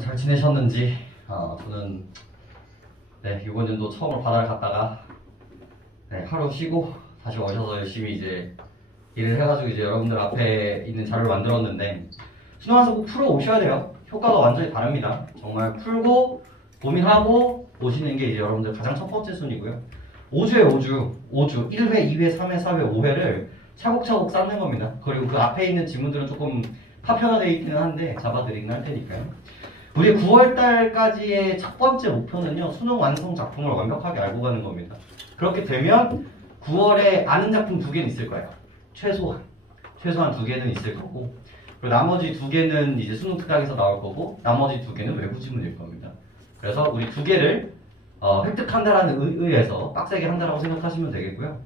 잘 지내셨는지. 저는 이번 연도 처음으로 바다를 갔다가 하루 쉬고 다시 오셔서 열심히 이제 일을 해가지고 이제 여러분들 앞에 있는 자료를 만들었는데, 수능 와서 꼭 풀어 오셔야 돼요. 효과가 완전히 다릅니다. 정말 풀고 고민하고 오시는 게 이제 여러분들 가장 첫 번째 순위고요. 5주에 5주 1회, 2회, 3회, 4회, 5회를 차곡차곡 쌓는 겁니다. 그리고 그 앞에 있는 지문들은 조금 파편화되어 있기는 한데 잡아드리긴 할 테니까요. 우리 9월달까지의 첫 번째 목표는요, 수능 완성 작품을 완벽하게 알고 가는 겁니다. 그렇게 되면 9월에 아는 작품 2개는 있을 거예요. 최소한 2개는 있을 거고, 그리고 나머지 2개는 이제 수능 특강에서 나올 거고, 나머지 2개는 외부 지문일 겁니다. 그래서 우리 2개를 획득한다라는 의의에서 빡세게 한다라고 생각하시면 되겠고요.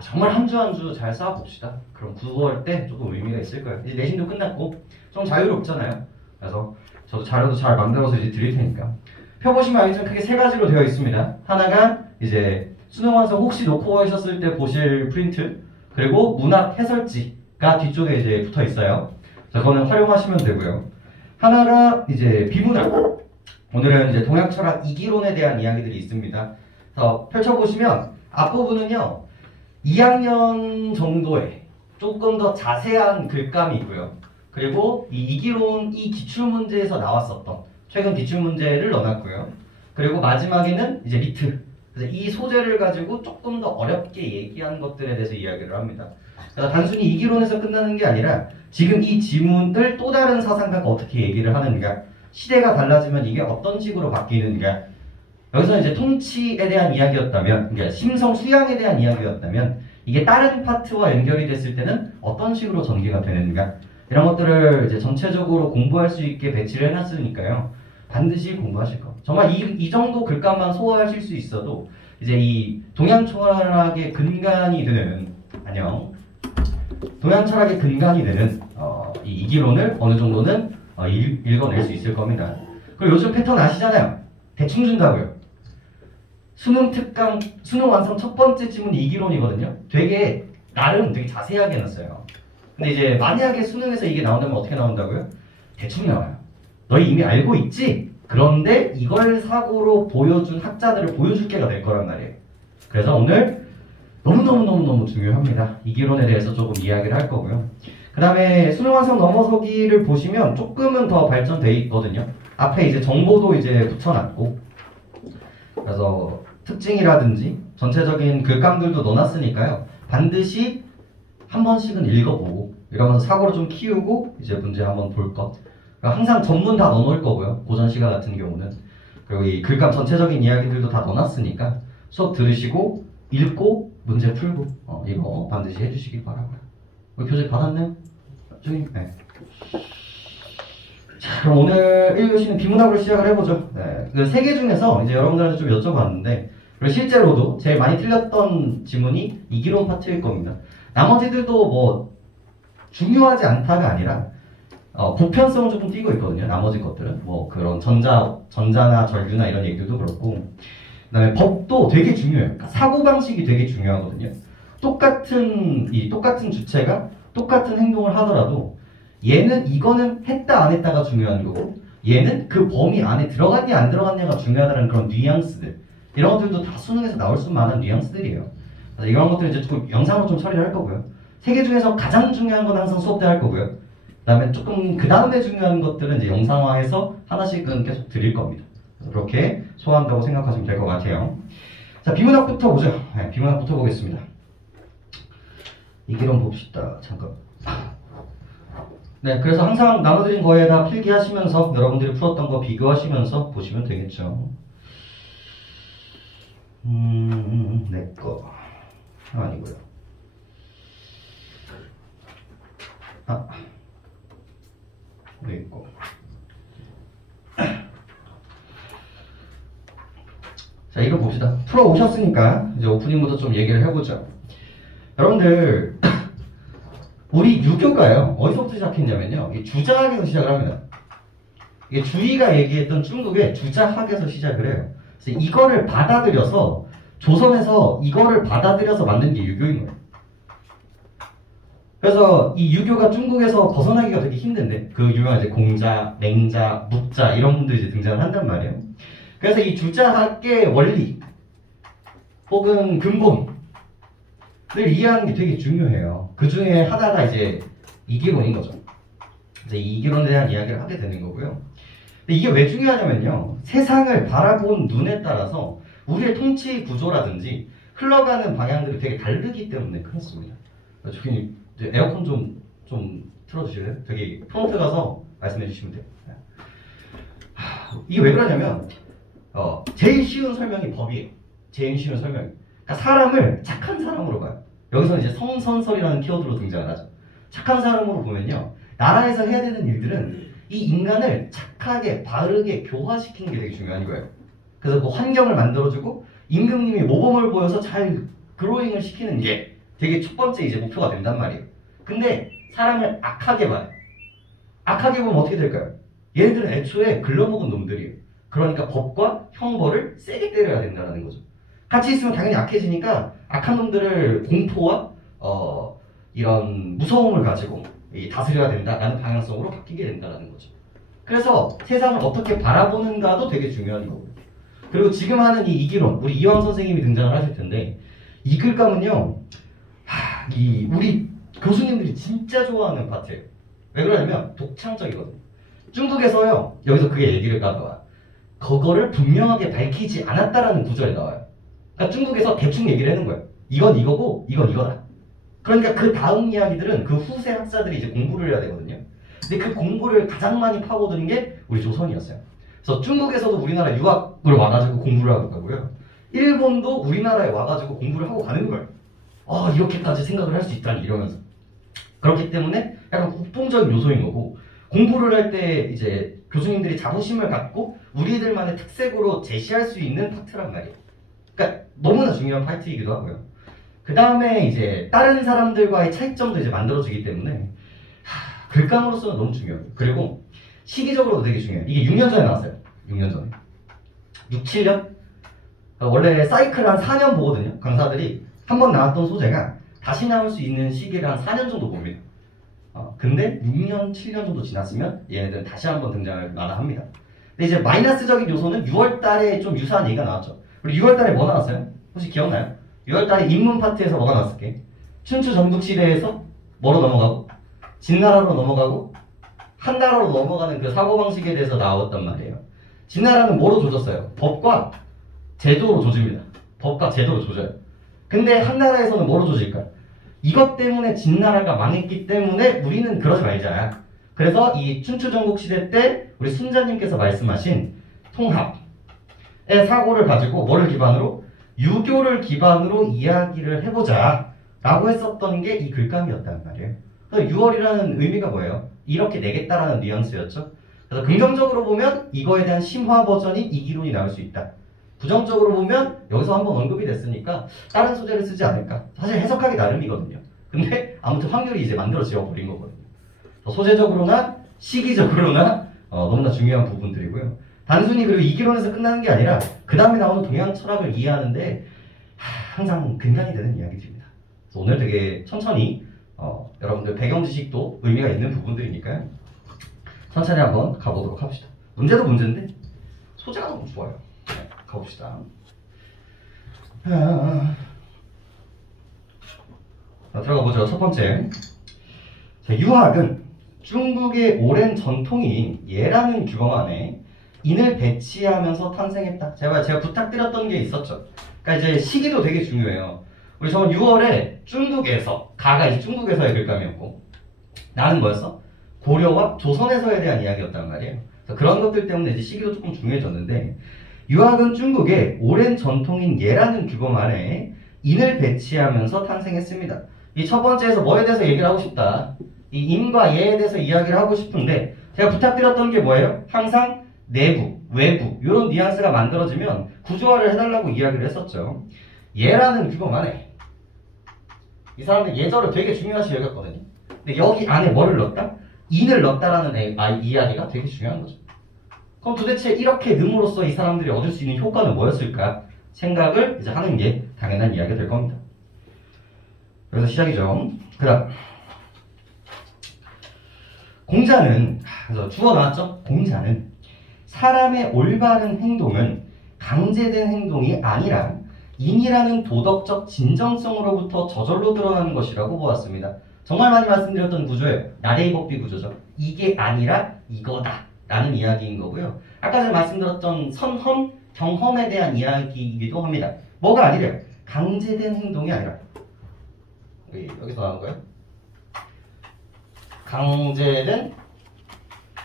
정말 한 주 한 주 잘 쌓아봅시다. 그럼 9월 때 조금 의미가 있을 거예요. 이제 내신도 끝났고 좀 자유롭잖아요. 그래서 저도 자료도 잘 만들어서 이제 드릴 테니까. 표 보시면 알겠지만 크게 3가지로 되어 있습니다. 하나가 이제 수능 완성 혹시 놓고 가셨을 때 보실 프린트, 그리고 문학 해설지가 뒤쪽에 이제 붙어 있어요. 자, 그거는 활용하시면 되고요. 하나가 이제 비문학. 오늘은 이제 동양 철학 이기론에 대한 이야기들이 있습니다. 그래서 펼쳐보시면 앞부분은요, 2학년 정도의 조금 더 자세한 글감이 있고요. 그리고 이 이기론 이 기출문제에서 나왔었던 최근 기출문제를 넣어놨고요. 그리고 마지막에는 이제 리트. 그래서 이 소재를 가지고 조금 더 어렵게 얘기한 것들에 대해서 이야기를 합니다. 그래서 단순히 이기론에서 끝나는 게 아니라 지금 이 지문을 또 다른 사상가가 어떻게 얘기를 하는가, 시대가 달라지면 이게 어떤 식으로 바뀌는가, 여기서 이제 통치에 대한 이야기였다면, 그러니까 심성 수양에 대한 이야기였다면, 이게 다른 파트와 연결이 됐을 때는 어떤 식으로 전개가 되는가, 이런 것들을 이제 전체적으로 공부할 수 있게 배치를 해놨으니까요. 반드시 공부하실 거. 정말 이 정도 글감만 소화하실 수 있어도 이제 이 동양 철학의 근간이 되는, 동양 철학의 근간이 되는 이 이기론을 어느 정도는 읽어낼 수 있을 겁니다. 그리고 요즘 패턴 아시잖아요. 대충 준다고요. 수능 특강, 수능 완성 첫 번째 지문이 이기론이거든요. 나름 되게 자세하게 해놨어요. 근데 이제 만약에 수능에서 이게 나온다면 어떻게 나온다고요? 대충 나와요. 너희 이미 알고 있지? 그런데 이걸 사고로 보여준 학자들을 보여줄 게가 될 거란 말이에요. 그래서 오늘 너무너무 중요합니다. 이기론에 대해서 조금 이야기를 할 거고요. 그 다음에 수능 완성 넘어서기를 보시면 조금은 더 발전돼 있거든요. 앞에 이제 정보도 이제 붙여놨고, 그래서 특징이라든지 전체적인 글감들도 넣어놨으니까요. 반드시 한 번씩은 읽어보고 이러면서 사고를 좀 키우고 이제 문제 한번 볼 것. 그러니까 항상 전문 다 넣어놓을 거고요. 고전 시간 같은 경우는. 그리고 이 글감 전체적인 이야기들도 다 넣어놨으니까 수업 들으시고 읽고 문제 풀고 이거 반드시 해주시기 바라고요. 교재 받았나요? 네. 자, 그럼 오늘 1교시는 비문학으로 시작을 해보죠. 그 3개 중에서 이제 여러분들한테 좀 여쭤봤는데, 그리고 실제로도 제일 많이 틀렸던 지문이 이기론 파트일 겁니다. 나머지들도 뭐 중요하지 않다가 아니라 보편성을 조금 띄고 있거든요. 나머지 것들은 뭐 그런 전자나 전류나 이런 얘기들도 그렇고, 그 다음에 법도 되게 중요해요. 그러니까 사고방식이 되게 중요하거든요. 똑같은 주체가 똑같은 행동을 하더라도 이거는 했다 안 했다가 중요한 거고, 얘는 그 범위 안에 들어갔냐 안 들어갔냐가 중요하다는 그런 뉘앙스들, 이런 것들도 다 수능에서 나올 수 만한 뉘앙스들이에요. 그래서 이런 것들은 이제 조금 영상으로 좀 처리를 할 거고요. 3개 중에서 가장 중요한 건 항상 수업 때 할 거고요. 그 다음에 조금 그 다음에 중요한 것들은 이제 영상화해서 하나씩은 계속 드릴 겁니다. 그렇게 소화한다고 생각하시면 될 것 같아요. 자, 비문학부터 보죠. 비문학부터 보겠습니다. 이기론 봅시다. 잠깐. 그래서 항상 나눠드린 거에다 필기하시면서 여러분들이 풀었던 거 비교하시면서 보시면 되겠죠. 내 거 아니고요. 내 거. 자, 이거 봅시다. 풀어 오셨으니까 이제 오프닝부터 좀 얘기를 해보죠. 여러분들, 우리 유교가요, 어디서부터 시작했냐면요, 주자학에서 시작을 합니다. 이게 주의가 얘기했던 중국의 주자학에서 시작을 해요. 그래서 이거를 받아들여서 조선에서 이거를 받아들여서 만든 게 유교인 거예요. 그래서 이 유교가 중국에서 벗어나기가 되게 힘든데 그 유명한 이제 공자, 맹자, 묵자 이런 분들이 이제 등장을 한단 말이에요. 그래서 이 주자학의 원리 혹은 근본을 이해하는 게 되게 중요해요. 그 중에 하나가 이제 이기론인 거죠. 이제 이기론에 대한 이야기를 하게 되는 거고요. 근데 이게 왜 중요하냐면요. 세상을 바라본 눈에 따라서 우리의 통치 구조라든지 흘러가는 방향들이 되게 다르기 때문에 그렇습니다. 저기 에어컨 좀 틀어주실래요? 저기 프론트 가서 말씀해 주시면 돼요. 이게 왜 그러냐면 제일 쉬운 설명이 법이에요. 제일 쉬운 설명이. 그러니까 사람을 착한 사람으로 봐요. 여기서 이제 성선설이라는 키워드로 등장을 하죠. 착한 사람으로 보면요. 나라에서 해야 되는 일들은 이 인간을 착하게 바르게 교화시키는 게 되게 중요한 거예요. 그래서 뭐 환경을 만들어주고 임금님이 모범을 보여서 잘 그로잉을 시키는 게 되게 첫 번째 이제 목표가 된단 말이에요. 근데 사람을 악하게 봐요. 악하게 보면 어떻게 될까요? 얘네들은 애초에 글러먹은 놈들이에요. 그러니까 법과 형벌을 세게 때려야 된다는 거죠. 같이 있으면 당연히 악해지니까 악한 놈들을 공포와 이런 무서움을 가지고 다스려야 된다라는 방향성으로 바뀌게 된다는 거죠. 그래서 세상을 어떻게 바라보는가도 되게 중요한 거고요. 그리고 지금 하는 이 이기론, 우리 이황 선생님이 등장을 하실 텐데 이 글감은요, 우리 교수님들이 진짜 좋아하는 파트예요. 왜 그러냐면 독창적이거든요. 중국에서요, 여기서 그게 얘기를 나와요. 그거를 분명하게 밝히지 않았다라는 구절이 나와요. 그러니까 중국에서 대충 얘기를 하는 거예요. 이건 이거고 이건 이거다. 그러니까 그 다음 이야기들은 그 후세 학자들이 이제 공부를 해야 되거든요. 근데 그 공부를 가장 많이 파고드는 게 우리 조선이었어요. 그래서 중국에서도 우리나라 유학을 와가지고 공부를 하고 가고요. 일본도 우리나라에 와가지고 공부를 하고 가는 거예요. 이렇게까지 생각을 할 수 있다니 이러면서. 그렇기 때문에 약간 국뽕적인 요소인 거고, 공부를 할 때 이제 교수님들이 자부심을 갖고 우리들만의 특색으로 제시할 수 있는 파트란 말이에요. 그러니까 너무나 중요한 파트이기도 하고요. 그 다음에 이제 다른 사람들과의 차이점도 이제 만들어지기 때문에 글감으로서는 너무 중요해요. 그리고 시기적으로도 되게 중요해요. 이게 6년 전에 나왔어요. 6년 전에. 6, 7년? 원래 사이클 한 4년 보거든요. 강사들이 한 번 나왔던 소재가 다시 나올 수 있는 시기를 한 4년 정도 봅니다. 근데 6년, 7년 정도 지났으면 얘네들은 다시 한번 등장을 마다합니다. 근데 이제 마이너스적인 요소는 6월 달에 좀 유사한 얘기가 나왔죠. 우리 6월 달에 뭐 나왔어요? 혹시 기억나요? 6월 달에 입문 파트에서 뭐가 나왔을게? 춘추 전국 시대에서 뭐로 넘어가고? 진나라로 넘어가고? 한나라로 넘어가는 그 사고방식에 대해서 나왔단 말이에요. 진나라는 뭐로 조졌어요? 법과 제도로 조집니다. 법과 제도로 조져요. 근데 한나라에서는 뭐로 조질까요? 이것 때문에 진나라가 망했기 때문에 우리는 그러지 말자. 그래서 이 춘추 전국 시대 때 우리 순자님께서 말씀하신 통합의 사고를 가지고 뭐를 기반으로? 유교를 기반으로 이야기를 해보자 라고 했었던 게 이 글감이었단 말이에요. 그래서 6월이라는 의미가 뭐예요? 이렇게 내겠다라는 뉘앙스였죠. 그래서 긍정적으로 보면 이거에 대한 심화 버전인 이기론이 나올 수 있다. 부정적으로 보면 여기서 한번 언급이 됐으니까 다른 소재를 쓰지 않을까. 사실 해석하기 나름이거든요. 근데 아무튼 확률이 이제 만들어져 버린 거거든요. 소재적으로나 시기적으로나 너무나 중요한 부분들이고요. 단순히 그리고 이기론에서 끝나는 게 아니라 그 다음에 나오는 동양 철학을 이해하는데 항상 근간이 되는 이야기들입니다. 그래서 오늘 되게 천천히 여러분들 배경 지식도 의미가 있는 부분들이니까요. 천천히 한번 가보도록 합시다. 문제도 문제인데 소재가 너무 좋아요. 네, 가봅시다. 들어가 보죠. 첫 번째. 유학은 중국의 오랜 전통인 예라는 규범 안에 인을 배치하면서 탄생했다. 제가 부탁드렸던 게 있었죠. 그러니까 이제 시기도 되게 중요해요. 우리 저번 6월에 중국에서, 가가 이제 중국에서의 글감이었고, 나는 뭐였어? 고려와 조선에서에 대한 이야기였단 말이에요. 그래서 그런 것들 때문에 이제 시기도 조금 중요해졌는데, 유학은 중국의 오랜 전통인 예라는 규범 안에 인을 배치하면서 탄생했습니다. 이 첫 번째에서 뭐에 대해서 얘기를 하고 싶다. 이 인과 예에 대해서 이야기를 하고 싶은데, 제가 부탁드렸던 게 뭐예요? 항상 내부, 외부 이런 뉘앙스가 만들어지면 구조화를 해달라고 이야기를 했었죠. 예라는 규범 안에 이 사람들 예절을 되게 중요하시 여겼거든요. 근데 여기 안에 뭐를 넣었다? 인을 넣었다라는 이야기가 되게 중요한 거죠. 그럼 도대체 이렇게 넣음으로써 이 사람들이 얻을 수 있는 효과는 뭐였을까? 생각을 이제 하는 게 당연한 이야기가 될 겁니다. 그래서 시작이죠. 그 다음 공자는, 그래서 주어 나왔죠? 공자는 사람의 올바른 행동은 강제된 행동이 아니라 인이라는 도덕적 진정성으로부터 저절로 드러나는 것이라고 보았습니다. 정말 많이 말씀드렸던 구조예요. 나레이 법비 구조죠. 이게 아니라 이거다 라는 이야기인 거고요. 아까 전에 말씀드렸던 선험, 경험에 대한 이야기이기도 합니다. 뭐가 아니래요? 강제된 행동이 아니라, 여기서 나온 거예요. 강제된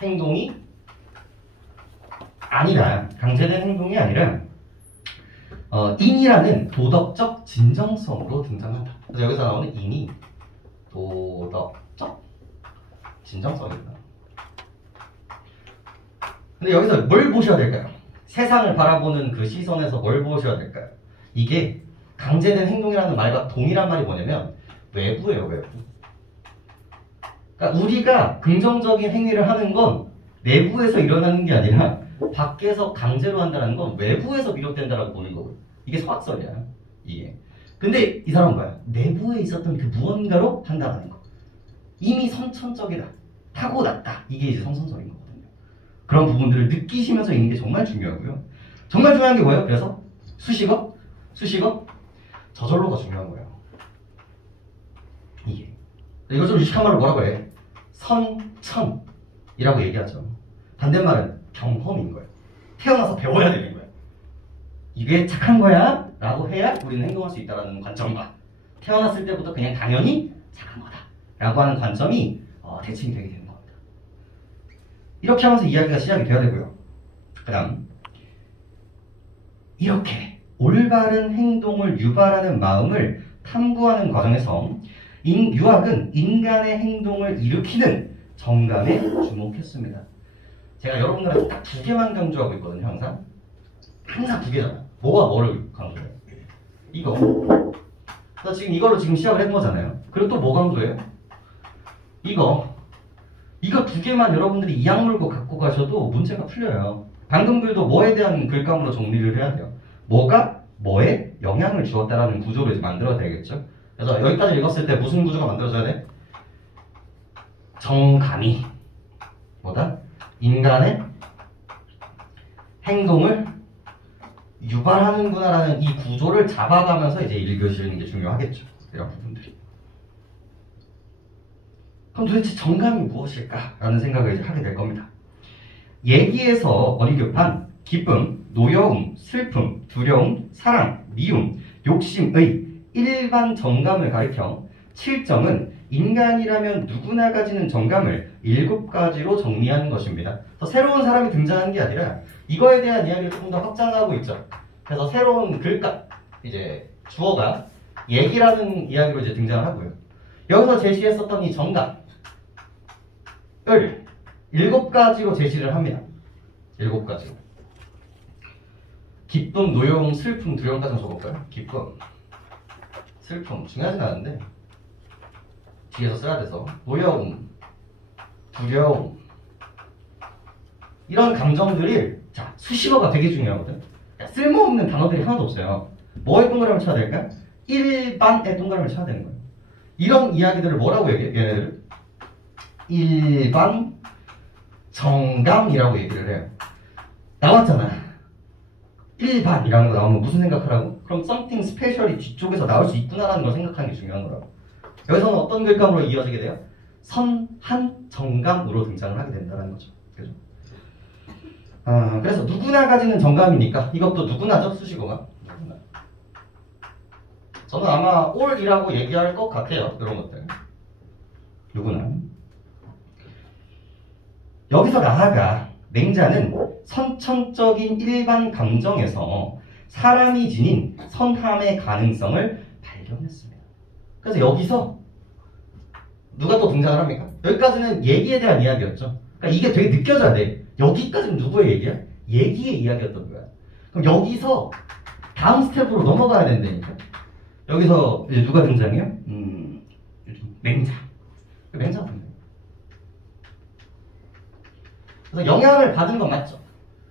행동이 아니라, 인이라는 도덕적 진정성으로 등장한다. 그래서 여기서 나오는 인이 도덕적 진정성입니다. 근데 여기서 뭘 보셔야 될까요? 세상을 바라보는 그 시선에서 뭘 보셔야 될까요? 이게 강제된 행동이라는 말과 동일한 말이 뭐냐면 외부예요, 외부. 그러니까 우리가 긍정적인 행위를 하는 건 내부에서 일어나는 게 아니라 밖에서 강제로 한다는 건 외부에서 비롯된다라고 보는 거고요. 이게 서학설이야, 이게. 근데 이 사람은 뭐야? 내부에 있었던 그 무언가로 판단하는 거. 이미 선천적이다, 타고났다. 이게 이제 성선설인 거거든요. 그런 부분들을 느끼시면서 있는 게 정말 중요하고요. 정말 중요한 게 뭐예요? 그래서 수식어, 저절로가 중요한 거예요. 이게. 이거 좀 유식한 말로 뭐라고 해? 선천이라고 얘기하죠. 반대말은 경험인 거예요. 태어나서 배워야 되는 거예요. 이게 착한 거야 라고 해야 우리는 행동할 수 있다는 관점과 태어났을 때부터 그냥 당연히 착한 거다 라고 하는 관점이 대칭이 되게 되는 겁니다. 이렇게 하면서 이야기가 시작이 돼야 되고요. 그 다음, 이렇게 올바른 행동을 유발하는 마음을 탐구하는 과정에서 유학은 인간의 행동을 일으키는 정감에 주목했습니다. 제가 여러분들한테 딱 두 개만 강조하고 있거든요. 항상 두 개잖아요. 뭐가 뭐를 강조해요? 이거. 그래서 지금 이걸로 지금 시작을 한 거잖아요. 그리고 또 뭐 강조해요? 이거 두 개만 여러분들이 이악 물고 갖고 가셔도 문제가 풀려요. 방금 글도 뭐에 대한 글감으로 정리를 해야 돼요. 뭐가 뭐에 영향을 주었다라는 구조를 이제 만들어야 되겠죠. 그래서 여기까지 읽었을 때 무슨 구조가 만들어져야 돼? 정감이 뭐다? 인간의 행동을 유발하는구나라는 이 구조를 잡아가면서 이제 읽으시는 게 중요하겠죠. 이런 부분들이. 그럼 도대체 정감이 무엇일까라는 생각을 이제 하게 될 겁니다. 얘기에서 어리교판, 기쁨, 노여움, 슬픔, 두려움, 사랑, 미움, 욕심의 일반 정감을 가리켜 7정은 인간이라면 누구나 가지는 정감을 7가지로 정리하는 것입니다. 그래서 새로운 사람이 등장하는 게 아니라 이거에 대한 이야기를 조금 더 확장하고 있죠. 그래서 새로운 글감, 이제 주어가 얘기라는 이야기로 이제 등장을 하고요. 여기서 제시했었던 이 정감을 7가지로 제시를 합니다. 7가지로. 기쁨, 노여움, 슬픔, 두려움까지 적어볼까요? 기쁨, 슬픔, 중요하진 않은데 뒤에서 써야 돼서 노여움, 두려움, 이런 감정들이 자 수식어가 되게 중요하거든. 쓸모없는 단어들이 하나도 없어요. 뭐에 동그라미를 쳐야 될까? 일반에 동그라미를 쳐야 되는 거예요. 이런 이야기들을 뭐라고 얘기해? 얘네들 일반 정감이라고 얘기를 해요. 나왔잖아. 일반이라는 거 나오면 무슨 생각하라고? 그럼 something special이 뒤쪽에서 나올 수 있구나라는 걸 생각하는 게 중요한 거라고. 여기서는 어떤 글감으로 이어지게 돼요? 선한 정감으로 등장을 하게 된다는 거죠. 그죠? 그래서 누구나 가지는 정감이니까 이것도 누구나죠? 수식어가. 누구나. 저는 아마 all이라고 얘기할 것 같아요. 이런 것들. 누구나. 여기서 나아가 맹자는 선천적인 일반 감정에서 사람이 지닌 선함의 가능성을 발견했습니다. 그래서 여기서 누가 또 등장을 합니까? 여기까지는 얘기에 대한 이야기였죠. 그러니까 이게 되게 느껴져야 돼. 여기까지는 누구의 얘기야? 얘기의 이야기였던 거야. 그럼 여기서 다음 스텝으로 넘어가야 된다니까. 여기서 이제 누가 등장해요? 맹자. 맹자가 등장해요. 그래서 영향을 받은 건 맞죠.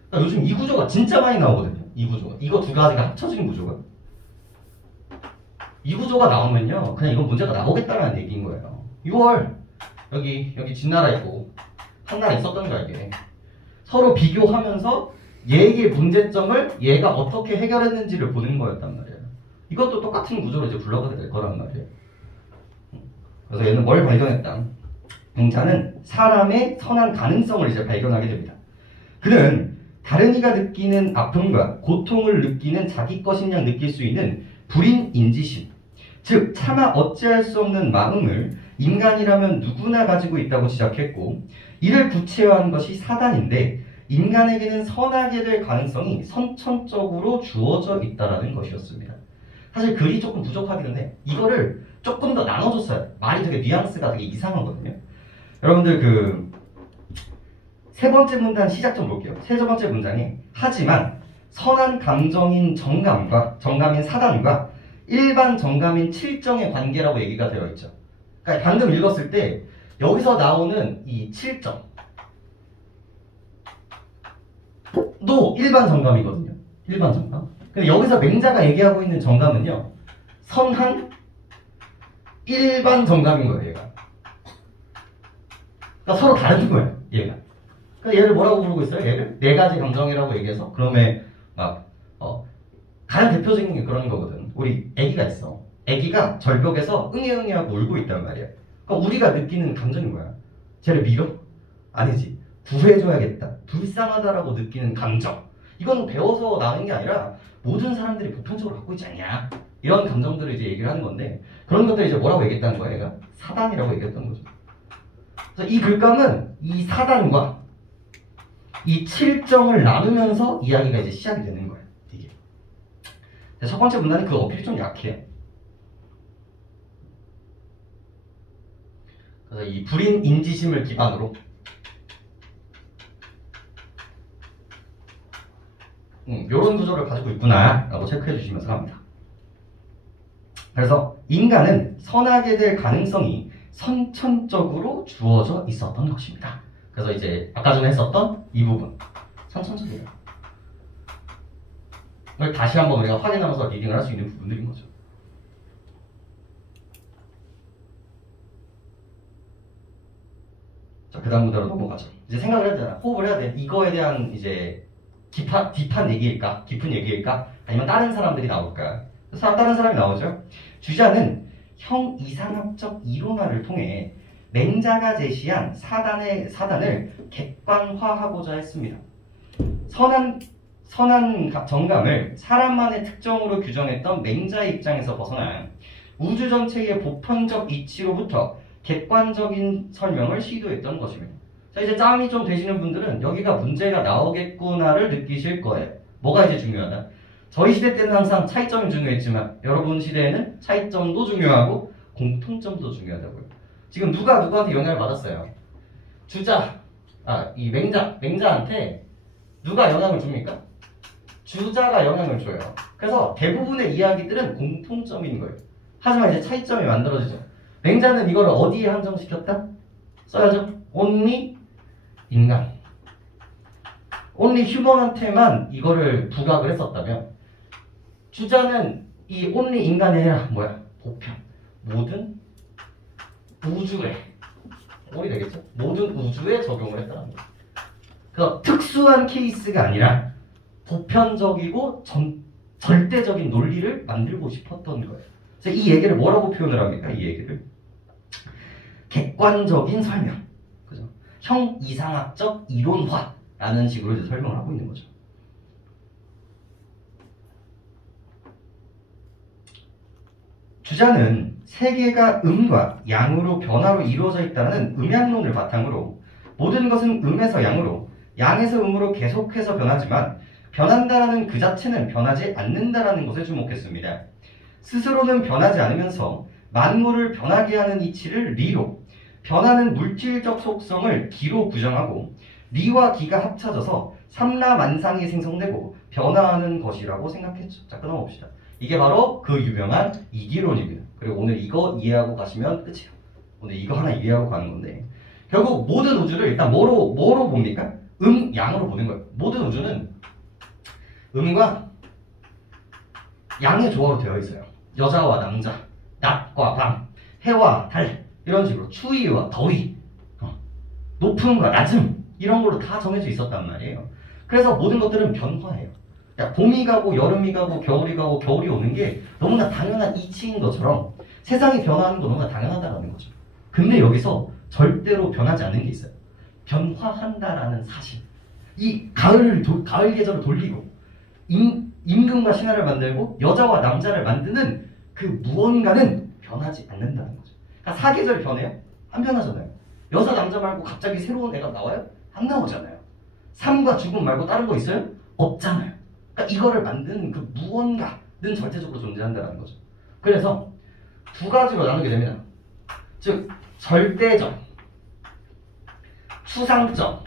그러니까 요즘 이 구조가 진짜 많이 나오거든요. 이 구조가. 이거 두 가지가 합쳐진 구조가. 이 구조가 나오면요. 그냥 이건 문제가 나오겠다라는 얘기인 거예요. 6월 여기 진나라 있고 한나라 있었던 거야 이게. 서로 비교하면서 얘의 문제점을 얘가 어떻게 해결했는지를 보는 거였단 말이에요. 이것도 똑같은 구조로 이제 굴러가게 될 거란 말이에요. 그래서 얘는 뭘 발견했다? 맹자는 사람의 선한 가능성을 이제 발견하게 됩니다. 그는 다른 이가 느끼는 아픔과 고통을 느끼는 자기 것인 양 느낄 수 있는 불인 인지심, 즉 차마 어찌할 수 없는 마음을 인간이라면 누구나 가지고 있다고 지적했고, 이를 구체화한 것이 사단인데 인간에게는 선하게 될 가능성이 선천적으로 주어져 있다는 것이었습니다. 사실 글이 조금 부족하기는 해. 이거를 조금 더 나눠줬어요. 말이 되게 뉘앙스가 되게 이상하거든요. 여러분들 세 번째 문단 시작 좀 볼게요. 세 번째 문장에 하지만 선한 감정인 정감인 사단과 일반 정감인 칠정의 관계라고 얘기가 되어 있죠. 그러니까 방금 읽었을 때 여기서 나오는 이 칠정 도 일반 정감이거든요. 일반 정감. 근데 여기서 맹자가 얘기하고 있는 정감은요, 선한 일반 정감인 거예요, 얘가. 그러니까 서로 다른 거예요, 얘가. 그러니까 얘를 뭐라고 부르고 있어요? 얘를 네 가지 감정이라고 얘기해서 그러면 가장 대표적인 게 그런 거거든. 우리 애기가 있어. 애기가 절벽에서 응애응애하고 울고 있단 말이야. 그러니까 우리가 느끼는 감정이 뭐야? 쟤를 밀어? 아니지. 구해줘야겠다. 불쌍하다라고 느끼는 감정. 이건 배워서 나는 게 아니라 모든 사람들이 보편적으로 갖고 있지 않냐. 이런 감정들을 이제 얘기를 하는 건데, 그런 것들을 이제 뭐라고 얘기했다는 거야? 얘가 사단이라고 얘기했던 거죠. 그래서 이 글감은 이 사단과 이 칠정을 나누면서 이야기가 이제 시작이 되는 거예요. 이게. 첫 번째 문단은 그 어필이 좀 약해. 그래서 이 불인 인지심을 기반으로 이런 구조를 가지고 있구나 라고 체크해 주시면서 갑니다. 그래서 인간은 선하게 될 가능성이 선천적으로 주어져 있었던 것입니다. 그래서 이제 아까 전에 했었던 이 부분 선천적이에요. 이걸 다시 한번 우리가 확인하면서 리딩을 할 수 있는 부분들인 거죠. 자, 그 다음 문제로 넘어가죠. 이제 생각을 해야 되잖아. 호흡을 해야 돼. 이거에 대한 이제 딥한 얘기일까? 깊은 얘기일까? 아니면 다른 사람들이 나올까? 다른 사람이 나오죠. 주자는 형 이상학적 이론화를 통해 맹자가 제시한 사단을 객관화하고자 했습니다. 선한 정감을 사람만의 특정으로 규정했던 맹자의 입장에서 벗어나 우주 전체의 보편적 이치로부터 객관적인 설명을 시도했던 것입니다. 자, 이제 짬이 좀 되시는 분들은 여기가 문제가 나오겠구나를 느끼실 거예요. 뭐가 이제 중요하다? 저희 시대 때는 항상 차이점이 중요했지만 여러분 시대에는 차이점도 중요하고 공통점도 중요하다고요. 지금 누가 누구한테 영향을 받았어요? 이 맹자한테 누가 영향을 줍니까? 주자가 영향을 줘요. 그래서 대부분의 이야기들은 공통점인 거예요. 하지만 이제 차이점이 만들어지죠. 맹자는 이걸 어디에 한정시켰다? 써야죠. only 인간. only 휴먼한테만 이거를 부각을 했었다면, 주자는 이 only 인간이 아니라 뭐야? 보편. 모든 우주에. 꼴이 되겠죠? 모든 우주에 적용을 했다는 거예요. 그래서 특수한 케이스가 아니라 보편적이고 절대적인 논리를 만들고 싶었던 거예요. 그래서 이 얘기를 뭐라고 표현을 합니까? 이 얘기를 객관적인 설명, 그죠? 형 이상학적 이론화라는 식으로 이제 설명을 하고 있는 거죠. 주자는 세계가 음과 양으로 변화로 이루어져 있다는 음양론을 바탕으로 모든 것은 음에서 양으로, 양에서 음으로 계속해서 변하지만 변한다라는 그 자체는 변하지 않는다라는 것에 주목했습니다. 스스로는 변하지 않으면서 만물을 변하게 하는 이치를 리로, 변하는 물질적 속성을 기로 부정하고 리와 기가 합쳐져서 삼라만상이 생성되고 변화하는 것이라고 생각했죠. 자, 끊어봅시다. 이게 바로 그 유명한 이기론입니다. 그리고 오늘 이거 이해하고 가시면 끝이에요. 오늘 이거 하나 이해하고 가는 건데, 결국 모든 우주를 일단 뭐로 봅니까? 양으로 보는 거예요. 모든 우주는 음과 양의 조화로 되어 있어요. 여자와 남자, 낮과 밤, 해와 달, 이런 식으로 추위와 더위, 높음과 낮음 이런 걸로 다 정해져 있었단 말이에요. 그래서 모든 것들은 변화해요. 그러니까 봄이 가고 여름이 가고 겨울이 가고 겨울이 오는 게 너무나 당연한 이치인 것처럼 세상이 변화하는 거 너무나 당연하다는 거죠. 근데 여기서 절대로 변하지 않는 게 있어요. 변화한다라는 사실. 이 가을 계절을 돌리고 임금과 신하를 만들고 여자와 남자를 만드는 그 무언가는 변하지 않는다는 거죠. 그러니까 사계절 변해요? 안 변하잖아요. 여자 남자 말고 갑자기 새로운 애가 나와요? 안 나오잖아요. 삶과 죽음 말고 다른 거 있어요? 없잖아요. 그러니까 이거를 만드는 그 무언가는 절대적으로 존재한다는 거죠. 그래서 두 가지로 나누게 됩니다. 즉 절대적, 추상적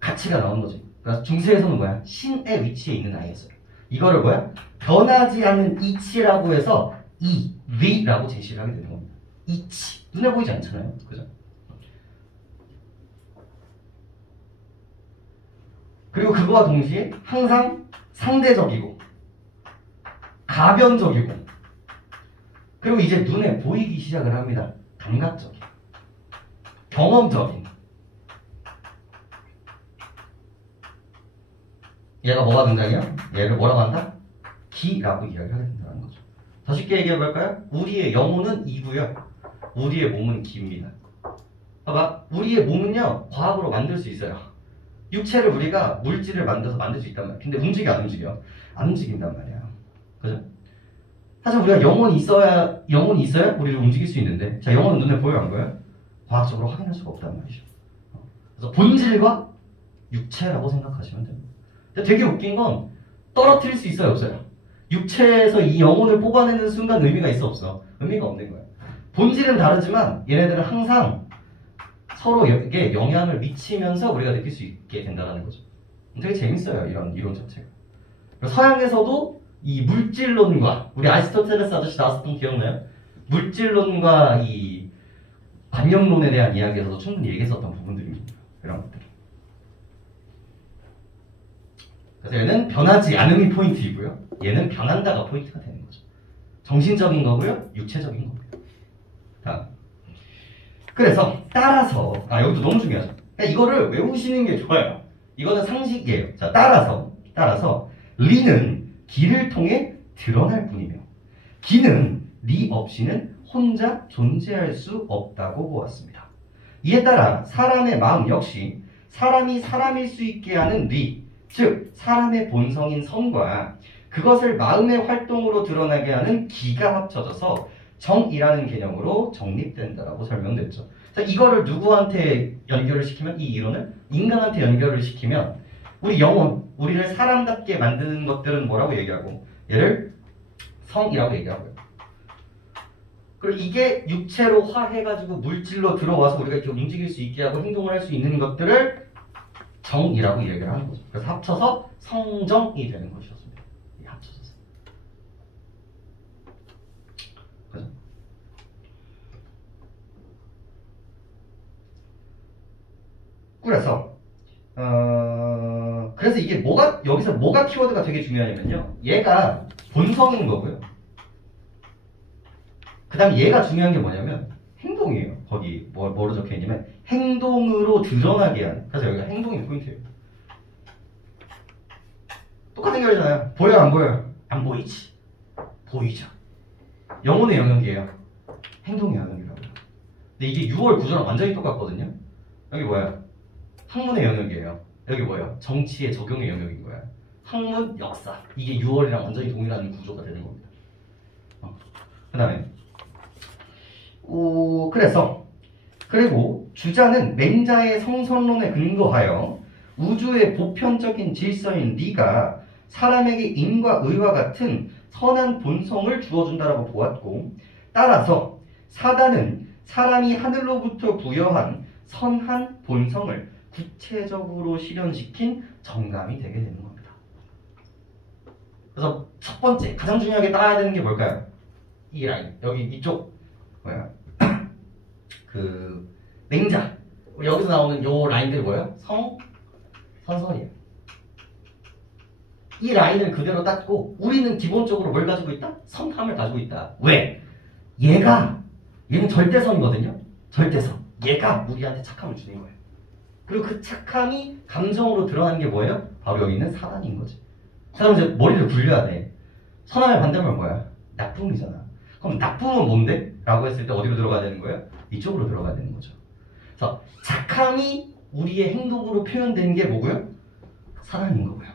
가치가 나오는 거지. 그러니까 중세에서는 뭐야? 신의 위치에 있는 아이였어요. 이거를 뭐야? 변하지 않는 이치라고 해서 위라고 제시를 하게 되는 겁니다. 이치. 눈에 보이지 않잖아요. 그죠? 그리고 그거와 동시에 항상 상대적이고 가변적이고 그리고 이제 눈에 보이기 시작을 합니다. 감각적인, 경험적인. 얘가 뭐가 등장해요? 얘를 뭐라고 한다? 기라고 이야기를 하게 된다는 거죠. 더 쉽게 얘기해볼까요? 우리의 영혼은 이고요. 우리의 몸은 기입니다. 봐봐. 우리의 몸은요. 과학으로 만들 수 있어요. 육체를 우리가 물질을 만들어서 만들 수 있단 말이야. 근데 움직여 안 움직여? 안 움직인단 말이야. 그죠? 사실 우리가 영혼이 있어야 우리를 움직일 수 있는데 자 영혼은 눈에 보여요 안 보여요? 과학적으로 확인할 수가 없단 말이죠. 그래서 본질과 육체라고 생각하시면 됩니다. 근데 되게 웃긴 건 떨어뜨릴 수 있어요 없어요? 육체에서 이 영혼을 뽑아내는 순간 의미가 있어 없어? 의미가 없는 거예요. 본질은 다르지만 얘네들은 항상 서로에게 영향을 미치면서 우리가 느낄 수 있게 된다는 거죠. 되게 재밌어요 이런 이론 자체가. 서양에서도 이 물질론과 우리 아리스토텔레스 아저씨 나왔었던 거 기억나요? 물질론과 이 관념론에 대한 이야기에서도 충분히 얘기했었던 부분들입니다. 이런 것들. 그래서 얘는 변하지 않음이 포인트이고요. 얘는 변한다가 포인트가 되는 거죠. 정신적인 거고요. 육체적인 거고요. 다음. 그래서 따라서 여기도 너무 중요하죠. 그러니까 이거를 외우시는 게 좋아요. 이거는 상식이에요. 자 따라서 리는 기를 통해 드러날 뿐이며 기는 리 없이는 혼자 존재할 수 없다고 보았습니다. 이에 따라 사람의 마음 역시 사람이 사람일 수 있게 하는 리, 즉 사람의 본성인 성과 그것을 마음의 활동으로 드러나게 하는 기가 합쳐져서 정이라는 개념으로 정립된다라고 설명됐죠. 자, 이거를 누구한테 연결을 시키면 이 이론을 인간한테 연결을 시키면 우리 영혼, 우리를 사람답게 만드는 것들은 뭐라고 얘기하고 얘를 성이라고 얘기하고요. 그리고 이게 육체로 화해가지고 물질로 들어와서 우리가 이렇게 움직일 수 있게 하고 행동을 할 수 있는 것들을 정이라고 얘기를 하는 거죠. 그래서 합쳐서 성정이 되는 것이었습니다. 합쳐져서. 그죠? 그래서 이게 여기서 뭐가 키워드가 되게 중요하냐면요. 얘가 본성인 거고요. 그 다음에 얘가 중요한 게 뭐냐면 행동이에요. 거기 뭐로 적혀있냐면 행동으로 드러나게 하는. 그래서 여기가 행동이 포인트예요. 똑같은 결이잖아요. 보여요 안 보여요? 안 보이지. 보이죠. 영혼의 영역이에요. 행동의 영역이라고요. 근데 이게 6월 구조랑 완전히 똑같거든요. 여기 뭐야? 학문의 영역이에요. 여기 뭐예요? 정치의 적용의 영역인 거야. 학문, 역사. 이게 6월이랑 완전히 동일한 구조가 되는 겁니다. 그 다음에 그리고 주자는 맹자의 성선론에 근거하여 우주의 보편적인 질서인 리가 사람에게 인과 의와 같은 선한 본성을 주어준다라고 보았고 따라서 사단은 사람이 하늘로부터 부여한 선한 본성을 구체적으로 실현시킨 정감이 되게 되는 겁니다. 그래서 첫 번째 가장 중요하게 따야 되는 게 뭘까요? 이 라인 여기 이쪽 그 맹자 우리 여기서 나오는 요 라인들이 뭐예요? 선선이에요. 이 라인을 그대로 땄고 우리는 기본적으로 뭘 가지고 있다? 선함을 가지고 있다. 왜? 얘는 절대선이거든요. 절대선. 얘가 우리한테 착함을 주는 거예요. 그리고 그 착함이 감정으로 드러나는 게 뭐예요? 바로 여기 있는 사단인 거지. 그럼 이제 머리를 굴려야 돼. 선함의 반대말 뭐야? 나쁨이잖아. 그럼 나쁨은 뭔데? 라고 했을 때 어디로 들어가야 되는 거예요? 이쪽으로 들어가야 되는 거죠. 그래서 착함이 우리의 행동으로 표현되는 게 뭐고요? 사단인 거고요.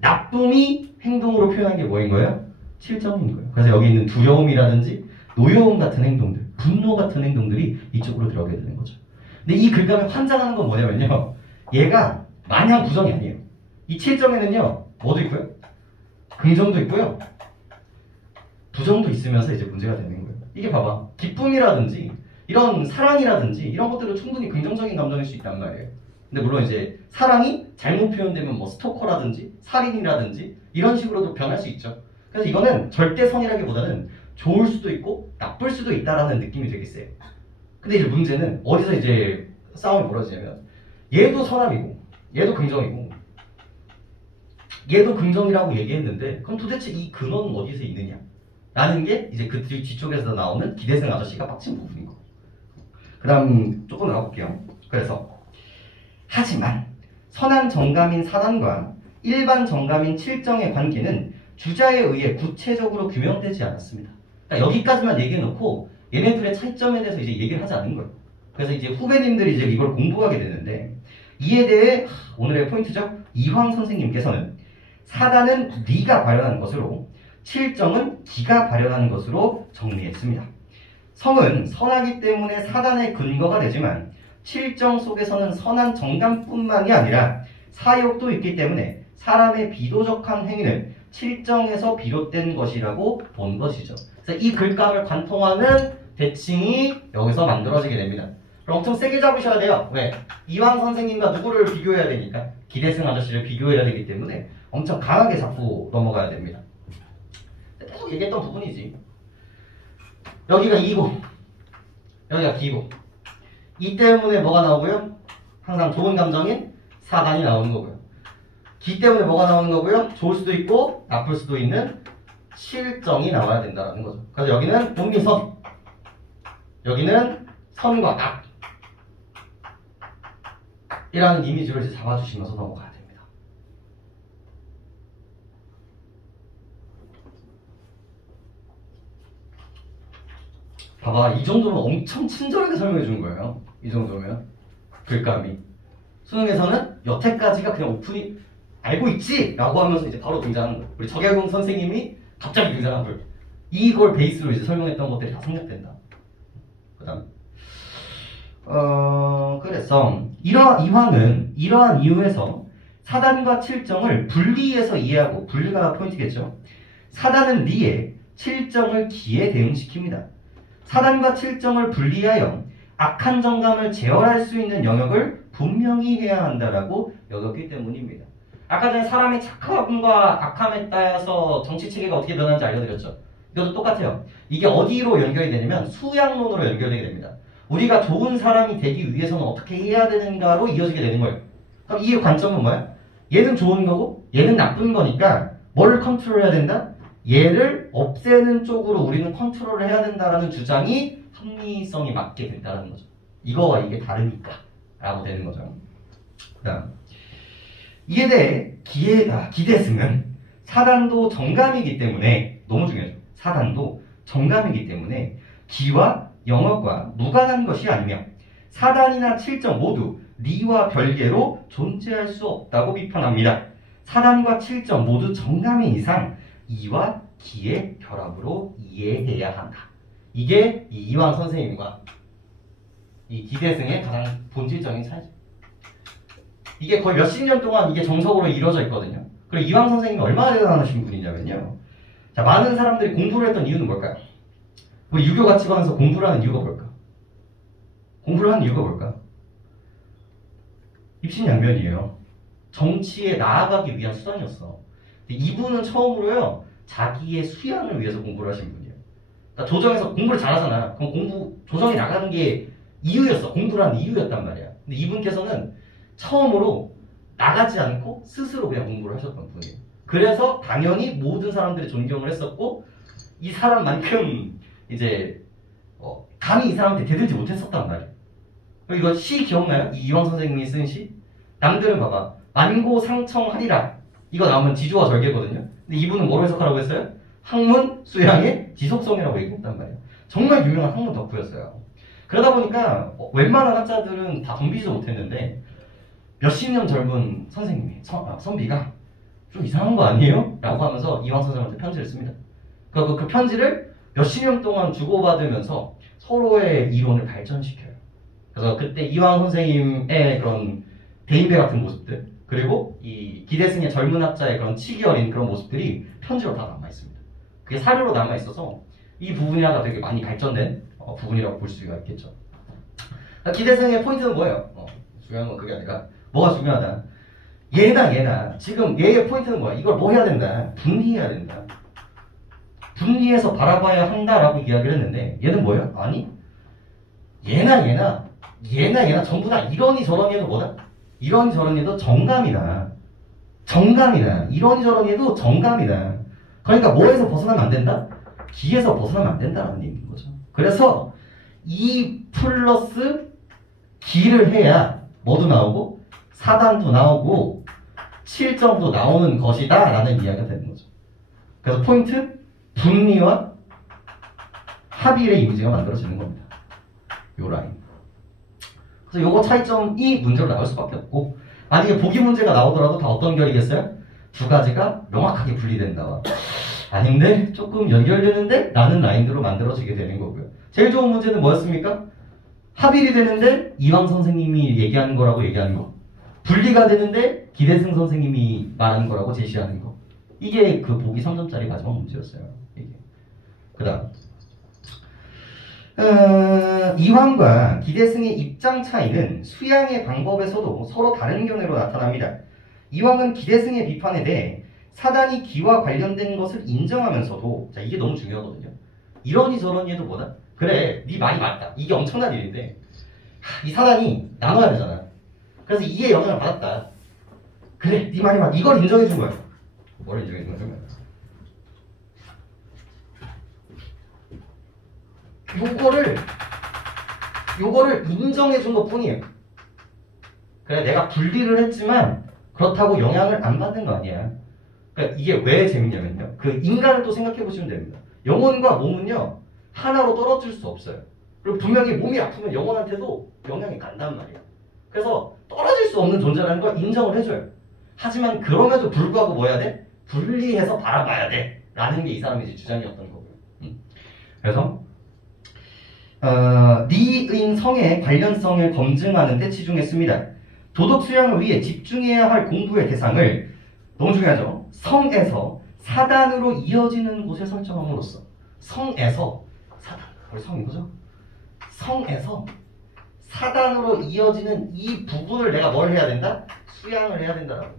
나쁨이 행동으로 표현한 게 뭐인 거예요? 칠정인 거예요. 그래서 여기 있는 두려움이라든지 노여움 같은 행동들, 분노 같은 행동들이 이쪽으로 들어가게 되는 거죠. 근데 이 글감에 환장하는 건 뭐냐면요. 얘가 마냥 부정이 아니에요. 이 칠정에는요. 뭐도 있고요? 긍정도 있고요. 부정도 있으면서 이제 문제가 되는 거예요. 이게 봐봐. 기쁨이라든지 이런 사랑이라든지 이런 것들은 충분히 긍정적인 감정일 수 있단 말이에요. 근데 물론 이제 사랑이 잘못 표현되면 뭐 스토커라든지 살인이라든지 이런 식으로도 변할 수 있죠. 그래서 이거는 절대선이라기보다는 좋을 수도 있고 나쁠 수도 있다라는 느낌이 되겠어요. 근데 이제 문제는 어디서 이제 싸움이 벌어지냐면 얘도 선함이고 얘도 긍정이고 얘도 긍정이라고 얘기했는데 그럼 도대체 이 근원은 어디서 있느냐? 라는 게 이제 그 뒤쪽에서 나오는 기대생 아저씨가 빡친 부분인 거예요. 그 다음 조금 나가볼게요. 그래서 하지만 선한 정감인 사단과 일반 정감인 칠정의 관계는 주자에 의해 구체적으로 규명되지 않았습니다. 그러니까 여기까지만 얘기해놓고 얘네들의 차이점에 대해서 이제 얘기를 하지 않는 거예요. 그래서 이제 후배님들이 이제 이걸 공부하게 되는데 이에 대해 오늘의 포인트죠. 이황 선생님께서는 사단은 리가 발현한 것으로 칠정은 기가 발현한 것으로 정리했습니다. 성은 선하기 때문에 사단의 근거가 되지만 칠정 속에서는 선한 정감뿐만이 아니라 사욕도 있기 때문에 사람의 비도덕한 행위는 칠정에서 비롯된 것이라고 본 것이죠. 그래서 이 글감을 관통하는 대칭이 여기서 만들어지게 됩니다. 그럼 엄청 세게 잡으셔야 돼요. 왜? 이황 선생님과 누구를 비교해야 되니까 기대승 아저씨를 비교해야 되기 때문에 엄청 강하게 잡고 넘어가야 됩니다. 계속 얘기했던 부분이지. 여기가 이고 여기가 기고 이 때문에 뭐가 나오고요? 항상 좋은 감정인 사단이 나오는 거고요. 기 때문에 뭐가 나오는 거고요? 좋을 수도 있고 나쁠 수도 있는 칠정이 나와야 된다는 거죠. 그래서 여기는 온리선, 여기는 선과 악 이라는 이미지를 이제 잡아주시면서 넘어가야 됩니다. 봐봐, 이 정도면 엄청 친절하게 설명해 주는 거예요. 이 정도면 글감이 수능에서는 여태까지가 그냥 오픈이 알고 있지? 라고 하면서 이제 바로 등장하는 거예요. 우리 적야공 선생님이 갑자기 등장한 걸 이걸 베이스로 이제 설명했던 것들이 다 성립된다. 그 다음 그래서 이황은 이러한 이유에서 사단과 칠정을 분리해서 이해하고, 분리가 포인트겠죠. 사단은 리에, 칠정을 기에 대응시킵니다. 사단과 칠정을 분리하여 악한 정감을 제어할 수 있는 영역을 분명히 해야 한다라고 여겼기 때문입니다. 아까 전에 사람의 착함과 악함에 따라서 정치체계가 어떻게 변하는지 알려드렸죠. 이것도 똑같아요. 이게 어디로 연결이 되냐면 수양론으로 연결되게 됩니다. 우리가 좋은 사람이 되기 위해서는 어떻게 해야 되는가로 이어지게 되는 거예요. 그럼 이 관점은 뭐야? 얘는 좋은 거고 얘는 나쁜 거니까 뭐를 컨트롤해야 된다? 얘를 없애는 쪽으로 우리는 컨트롤을 해야 된다라는 주장이 합리성이 맞게 된다는 거죠. 이거와 이게 다르니까 라고 되는 거죠. 그 다음 이에 대해 기대승은 사단도 정감이기 때문에, 너무 중요하죠. 사단도 정감이기 때문에 기와 영역과 무관한 것이 아니며 사단이나 칠정 모두 리와 별개로 존재할 수 없다고 비판합니다. 사단과 칠정 모두 정감인 이상 이와 기의 결합으로 이해해야 한다. 이게 이 이황 선생님과 이 기대승의 가장 본질적인 차이죠. 이게 거의 몇십 년 동안 이게 정석으로 이루어져 있거든요. 그리고 이황 선생님이 얼마나 대단하신 분이냐면요. 자, 많은 사람들이 공부를 했던 이유는 뭘까요? 우리 유교 가치관에서 공부를 하는 이유가 뭘까? 공부를 하는 이유가 뭘까? 입신양면이에요. 정치에 나아가기 위한 수단이었어. 이분은 처음으로요, 자기의 수양을 위해서 공부를 하신 분이에요. 그러니까 조정에서 공부를 잘하잖아. 그럼 조정에 나가는 게 이유였어. 공부를 하는 이유였단 말이야. 근데 이분께서는 처음으로 나가지 않고 스스로 그냥 공부를 하셨던 분이에요. 그래서 당연히 모든 사람들이 존경을 했었고, 이 사람만큼 이제 감히 이 사람한테 대들지 못했었단 말이에요. 이거 시 기억나요? 이황 선생님이 쓴 시? 남들은 봐봐. 만고상청하리라. 이거 나오면 지조와 절개거든요. 근데 이분은 뭐로 해석하라고 했어요? 학문 수양의 지속성이라고 얘기했단 말이에요. 정말 유명한 학문 덕후였어요. 그러다 보니까 웬만한 학자들은 다 덤비지도 못했는데 몇십 년 젊은 선생님이 선비가 좀 이상한 거 아니에요? 라고 하면서 이황 선생님한테 편지를 씁니다. 그 편지를 몇십 년 동안 주고받으면서 서로의 이론을 발전시켜요. 그래서 그때 이황 선생님의 그런 대인배 같은 모습들, 그리고 이 기대승의 젊은 학자의 그런 치기 어린 그런 모습들이 편지로 다 남아있습니다. 그게 사료로 남아있어서 이 부분이 하나 되게 많이 발전된 부분이라고 볼 수가 있겠죠. 기대승의 포인트는 뭐예요? 중요한 건 그게 아니라 뭐가 중요하다. 얘나 지금 얘의 포인트는 뭐야? 이걸 뭐 해야 된다? 분리해야 된다. 분리해서 바라봐야 한다라고 이야기를 했는데 얘는 뭐예요? 아니 얘나 전부 다 이러니 저러니 해도 뭐다? 이러니 저러니 해도 정감이다. 이러니 저러니 해도 정감이다. 그러니까 뭐에서 벗어나면 안 된다? 기에서 벗어나면 안 된다는 얘기인 거죠. 그래서 이 플러스 기를 해야 뭐도 나오고 사단도 나오고 칠정도 나오는 것이다 라는 이야기가 되는 거죠. 그래서 포인트 분리와 합일의 이미지가 만들어지는 겁니다. 요 라인. 그래서 요거 차이점이 문제로 나올 수밖에 없고, 만약에 보기 문제가 나오더라도 다 어떤 결이겠어요? 두 가지가 명확하게 분리된다. 아닌데 조금 연결되는데 라는 라인으로 만들어지게 되는 거고요. 제일 좋은 문제는 뭐였습니까? 합일이 되는데 이황 선생님이 얘기하는 거라고 얘기하는 거, 분리가 되는데 기대승 선생님이 말하는 거라고 제시하는 거. 이게 그 보기 3점짜리 마지막 문제였어요. 이게. 그 다음 이황과 기대승의 입장 차이는 수양의 방법에서도 서로 다른 견해로 나타납니다. 이황은 기대승의 비판에 대해 사단이 기와 관련된 것을 인정하면서도, 자 이게 너무 중요하거든요. 이러니 저러니 해도 뭐다? 그래, 네 말이 맞다. 이게 엄청난 일인데 이 사단이 나눠야 되잖아. 그래서 이에 영향을 받았다. 그래, 네 말이 맞다. 이걸 인정해 준 거야. 뭘 인정해 준 거야? 요거를 인정해 준 것 뿐이에요. 그래, 내가 분리를 했지만 그렇다고 영향을 안 받는 거 아니야. 그러니까 이게 왜 재밌냐면요. 그 인간을 또 생각해 보시면 됩니다. 영혼과 몸은요, 하나로 떨어질 수 없어요. 그리고 분명히 몸이 아프면 영혼한테도 영향이 간단 말이에요. 그래서 떨어질 수 없는 존재라는 걸 인정을 해줘요. 하지만 그럼에도 불구하고 뭐 해야 돼? 분리해서 바라봐야 돼. 라는 게 이 사람의 이제 주장이었던 거고요. 그래서 리인 성의 관련성을 검증하는 데 치중했습니다. 도덕 수양을 위해 집중해야 할 공부의 대상을, 너무 중요하죠, 성에서 사단으로 이어지는 곳에 설정함으로써, 성에서 사단, 우리 성인 거죠? 성에서 사단으로 이어지는 이 부분을 내가 뭘 해야 된다? 수양을 해야 된다라고.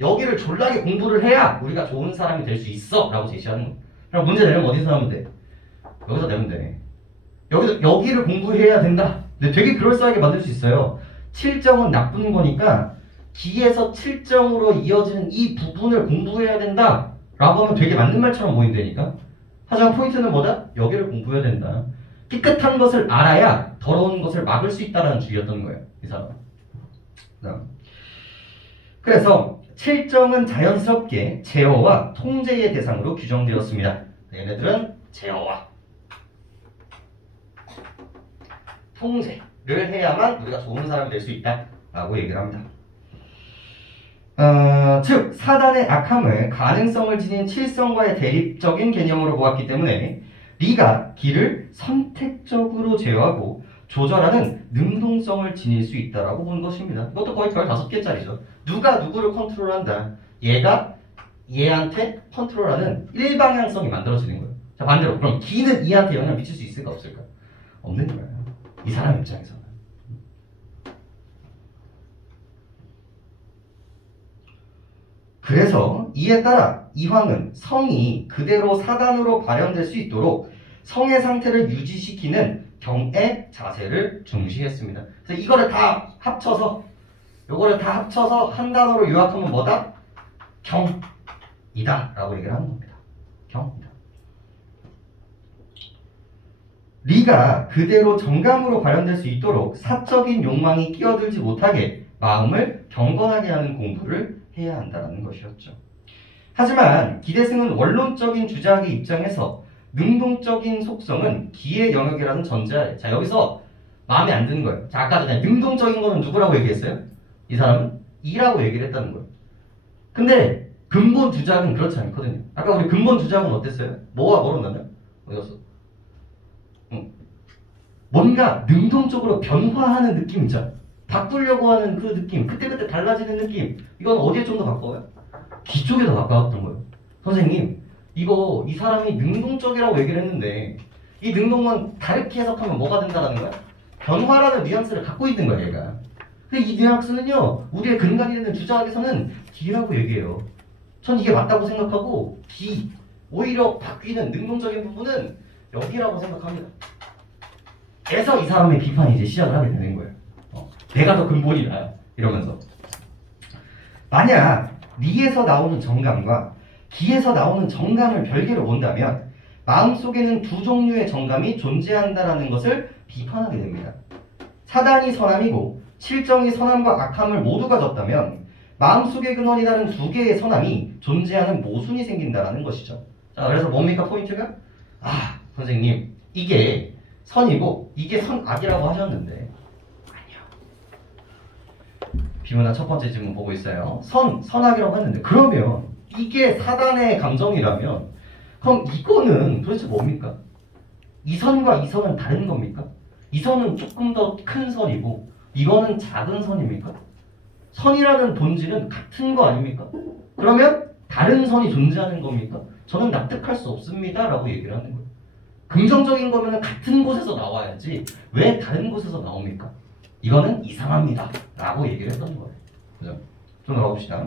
여기를 졸라게 공부를 해야 우리가 좋은 사람이 될 수 있어 라고 제시하는 거예요. 그럼 문제 내면 어디서 하면 돼? 여기서 내면 돼. 여기를 공부해야 된다. 근데 되게 그럴싸하게 만들 수 있어요. 칠정은 나쁜 거니까 기에서 칠정으로 이어지는 이 부분을 공부해야 된다 라고 하면 되게 맞는 말처럼 보인다니까. 하지만 포인트는 뭐다? 여기를 공부해야 된다. 깨끗한 것을 알아야 더러운 것을 막을 수 있다는 주의였던 거예요, 이 사람. 그래서 칠정은 자연스럽게 제어와 통제의 대상으로 규정되었습니다. 얘네들은 제어와 통제를 해야만 우리가 좋은 사람이 될 수 있다 라고 얘기를 합니다. 즉 사단의 악함을 가능성을 지닌 칠성과의 대립적인 개념으로 보았기 때문에 리가 기를 선택적으로 제어하고 조절하는 능동성을 지닐 수 있다라고 본 것입니다. 이것도 거의 별 5개짜리죠. 누가 누구를 컨트롤한다. 얘가 얘한테 컨트롤하는 일방향성이 만들어지는 거예요. 자, 반대로 그럼 기는 이한테 영향을 미칠 수 있을까 없을까? 없는 거예요. 이 사람 입장에서는. 그래서 이에 따라 이황은 성이 그대로 사단으로 발현될 수 있도록 성의 상태를 유지시키는 경의 자세를 중시했습니다. 그래서 이거를 다 합쳐서, 요거를 다 합쳐서 한 단어로 요약하면 뭐다? 경이다 라고 얘기를 하는 겁니다. 경이다. 리가 그대로 정감으로 발현될 수 있도록 사적인 욕망이 끼어들지 못하게 마음을 경건하게 하는 공부를 해야 한다는 것이었죠. 하지만 기대승은 원론적인 주자학의 입장에서 능동적인 속성은 기의 영역이라는 전제하에, 자 여기서 마음에 안 드는 거예요. 자 아까 전에 능동적인 거는 누구라고 얘기했어요? 이 사람은 이라고 얘기를 했다는 거예요. 근데 근본 주자학은 그렇지 않거든요. 아까 우리 근본 주자학은 어땠어요? 뭐가 뭐로 나냐? 어디 갔어? 뭔가 능동적으로 변화하는 느낌 있잖아. 바꾸려고 하는 그 느낌, 그때그때 달라지는 느낌. 이건 어디에 좀 더 가까워요? 기 쪽에 더 가까웠던 거예요. 선생님, 이거 이 사람이 능동적이라고 얘기를 했는데 이 능동은 다르게 해석하면 뭐가 된다는 거야? 변화라는 뉘앙스를 갖고 있는 거야, 얘가. 근데 이 뉘앙스는요, 우리의 근간이 되는 주자학에서는 D라고 얘기해요. 전 이게 맞다고 생각하고 D, 오히려 바뀌는 능동적인 부분은 여기라고 생각합니다. 그래서 이 사람의 비판이 이제 시작을 하게 되는 거예요. 내가 더 근본이다 이러면서. 만약 리에서 나오는 정감과 기에서 나오는 정감을 별개로 본다면 마음속에는 두 종류의 정감이 존재한다는 것을 비판하게 됩니다. 사단이 선함이고 칠정이 선함과 악함을 모두 가졌다면 마음속의 근원이 다른 두 개의 선함이 존재하는 모순이 생긴다는 것이죠. 자, 그래서 뭡니까 포인트가? 아 선생님 이게 선이고 이게 선악이라고 하셨는데 아니요. 비문화 첫 번째 질문 보고 있어요. 선악이라고 했는데 그러면 이게 사단의 감정이라면 그럼 이거는 도대체 뭡니까? 이 선과 이 선은 다른 겁니까? 이 선은 조금 더 큰 선이고 이거는 작은 선입니까? 선이라는 본질은 같은 거 아닙니까? 그러면 다른 선이 존재하는 겁니까? 저는 납득할 수 없습니다 라고 얘기를 하는 거예요. 긍정적인 거면 같은 곳에서 나와야지 왜 다른 곳에서 나옵니까? 이거는 이상합니다 라고 얘기를 했던 거예요. 그죠? 좀 알아봅시다.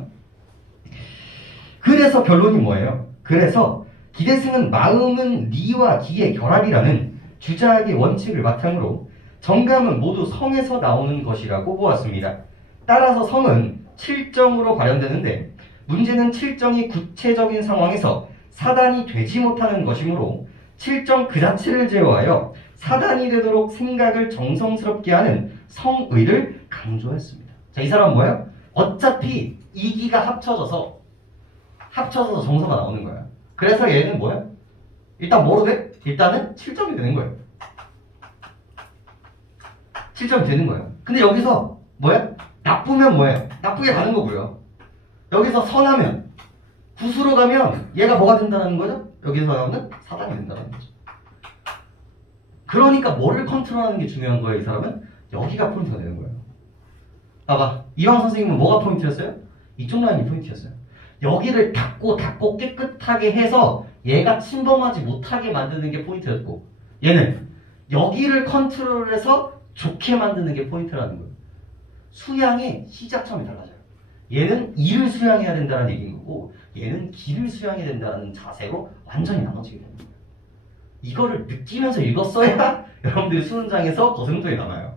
그래서 결론이 뭐예요? 그래서 기대승은 마음은 리와 기의 결합이라는 주자학의 원칙을 바탕으로 정감은 모두 성에서 나오는 것이라고 보았습니다. 따라서 성은 칠정으로 발현되는데 문제는 칠정이 구체적인 상황에서 사단이 되지 못하는 것이므로 칠정 그 자체를 제어하여 사단이 되도록 생각을 정성스럽게 하는 성의를 강조했습니다. 자, 이 사람은 뭐예요? 어차피 이기가 합쳐져서 정서가 나오는 거야. 그래서 얘는 뭐야? 일단 뭐로 돼? 일단은 7점이 되는 거예요. 7점이 되는 거예요. 근데 여기서 뭐야? 나쁘면 뭐예요? 나쁘게 가는 거고요. 여기서 선하면 구수로 가면 얘가 뭐가 된다는 거죠? 여기서 나오는 사단이 된다는 거죠. 그러니까 뭐를 컨트롤하는 게 중요한 거예요, 이 사람은? 여기가 포인트가 되는 거예요. 봐봐. 이왕 선생님은 뭐가 포인트였어요? 이쪽 라인이 포인트였어요. 여기를 닫고 깨끗하게 해서 얘가 침범하지 못하게 만드는 게 포인트였고 얘는 여기를 컨트롤해서 좋게 만드는 게 포인트라는 거예요. 수양의 시작점이 달라져요. 얘는 이를 수양해야 된다는 얘기인 거고 얘는 기를 수양해야 된다는 자세로 완전히 나눠지게 되는 거예요. 이거를 느끼면서 읽었어야 여러분들이 수능장에서 거슴도에 남아요.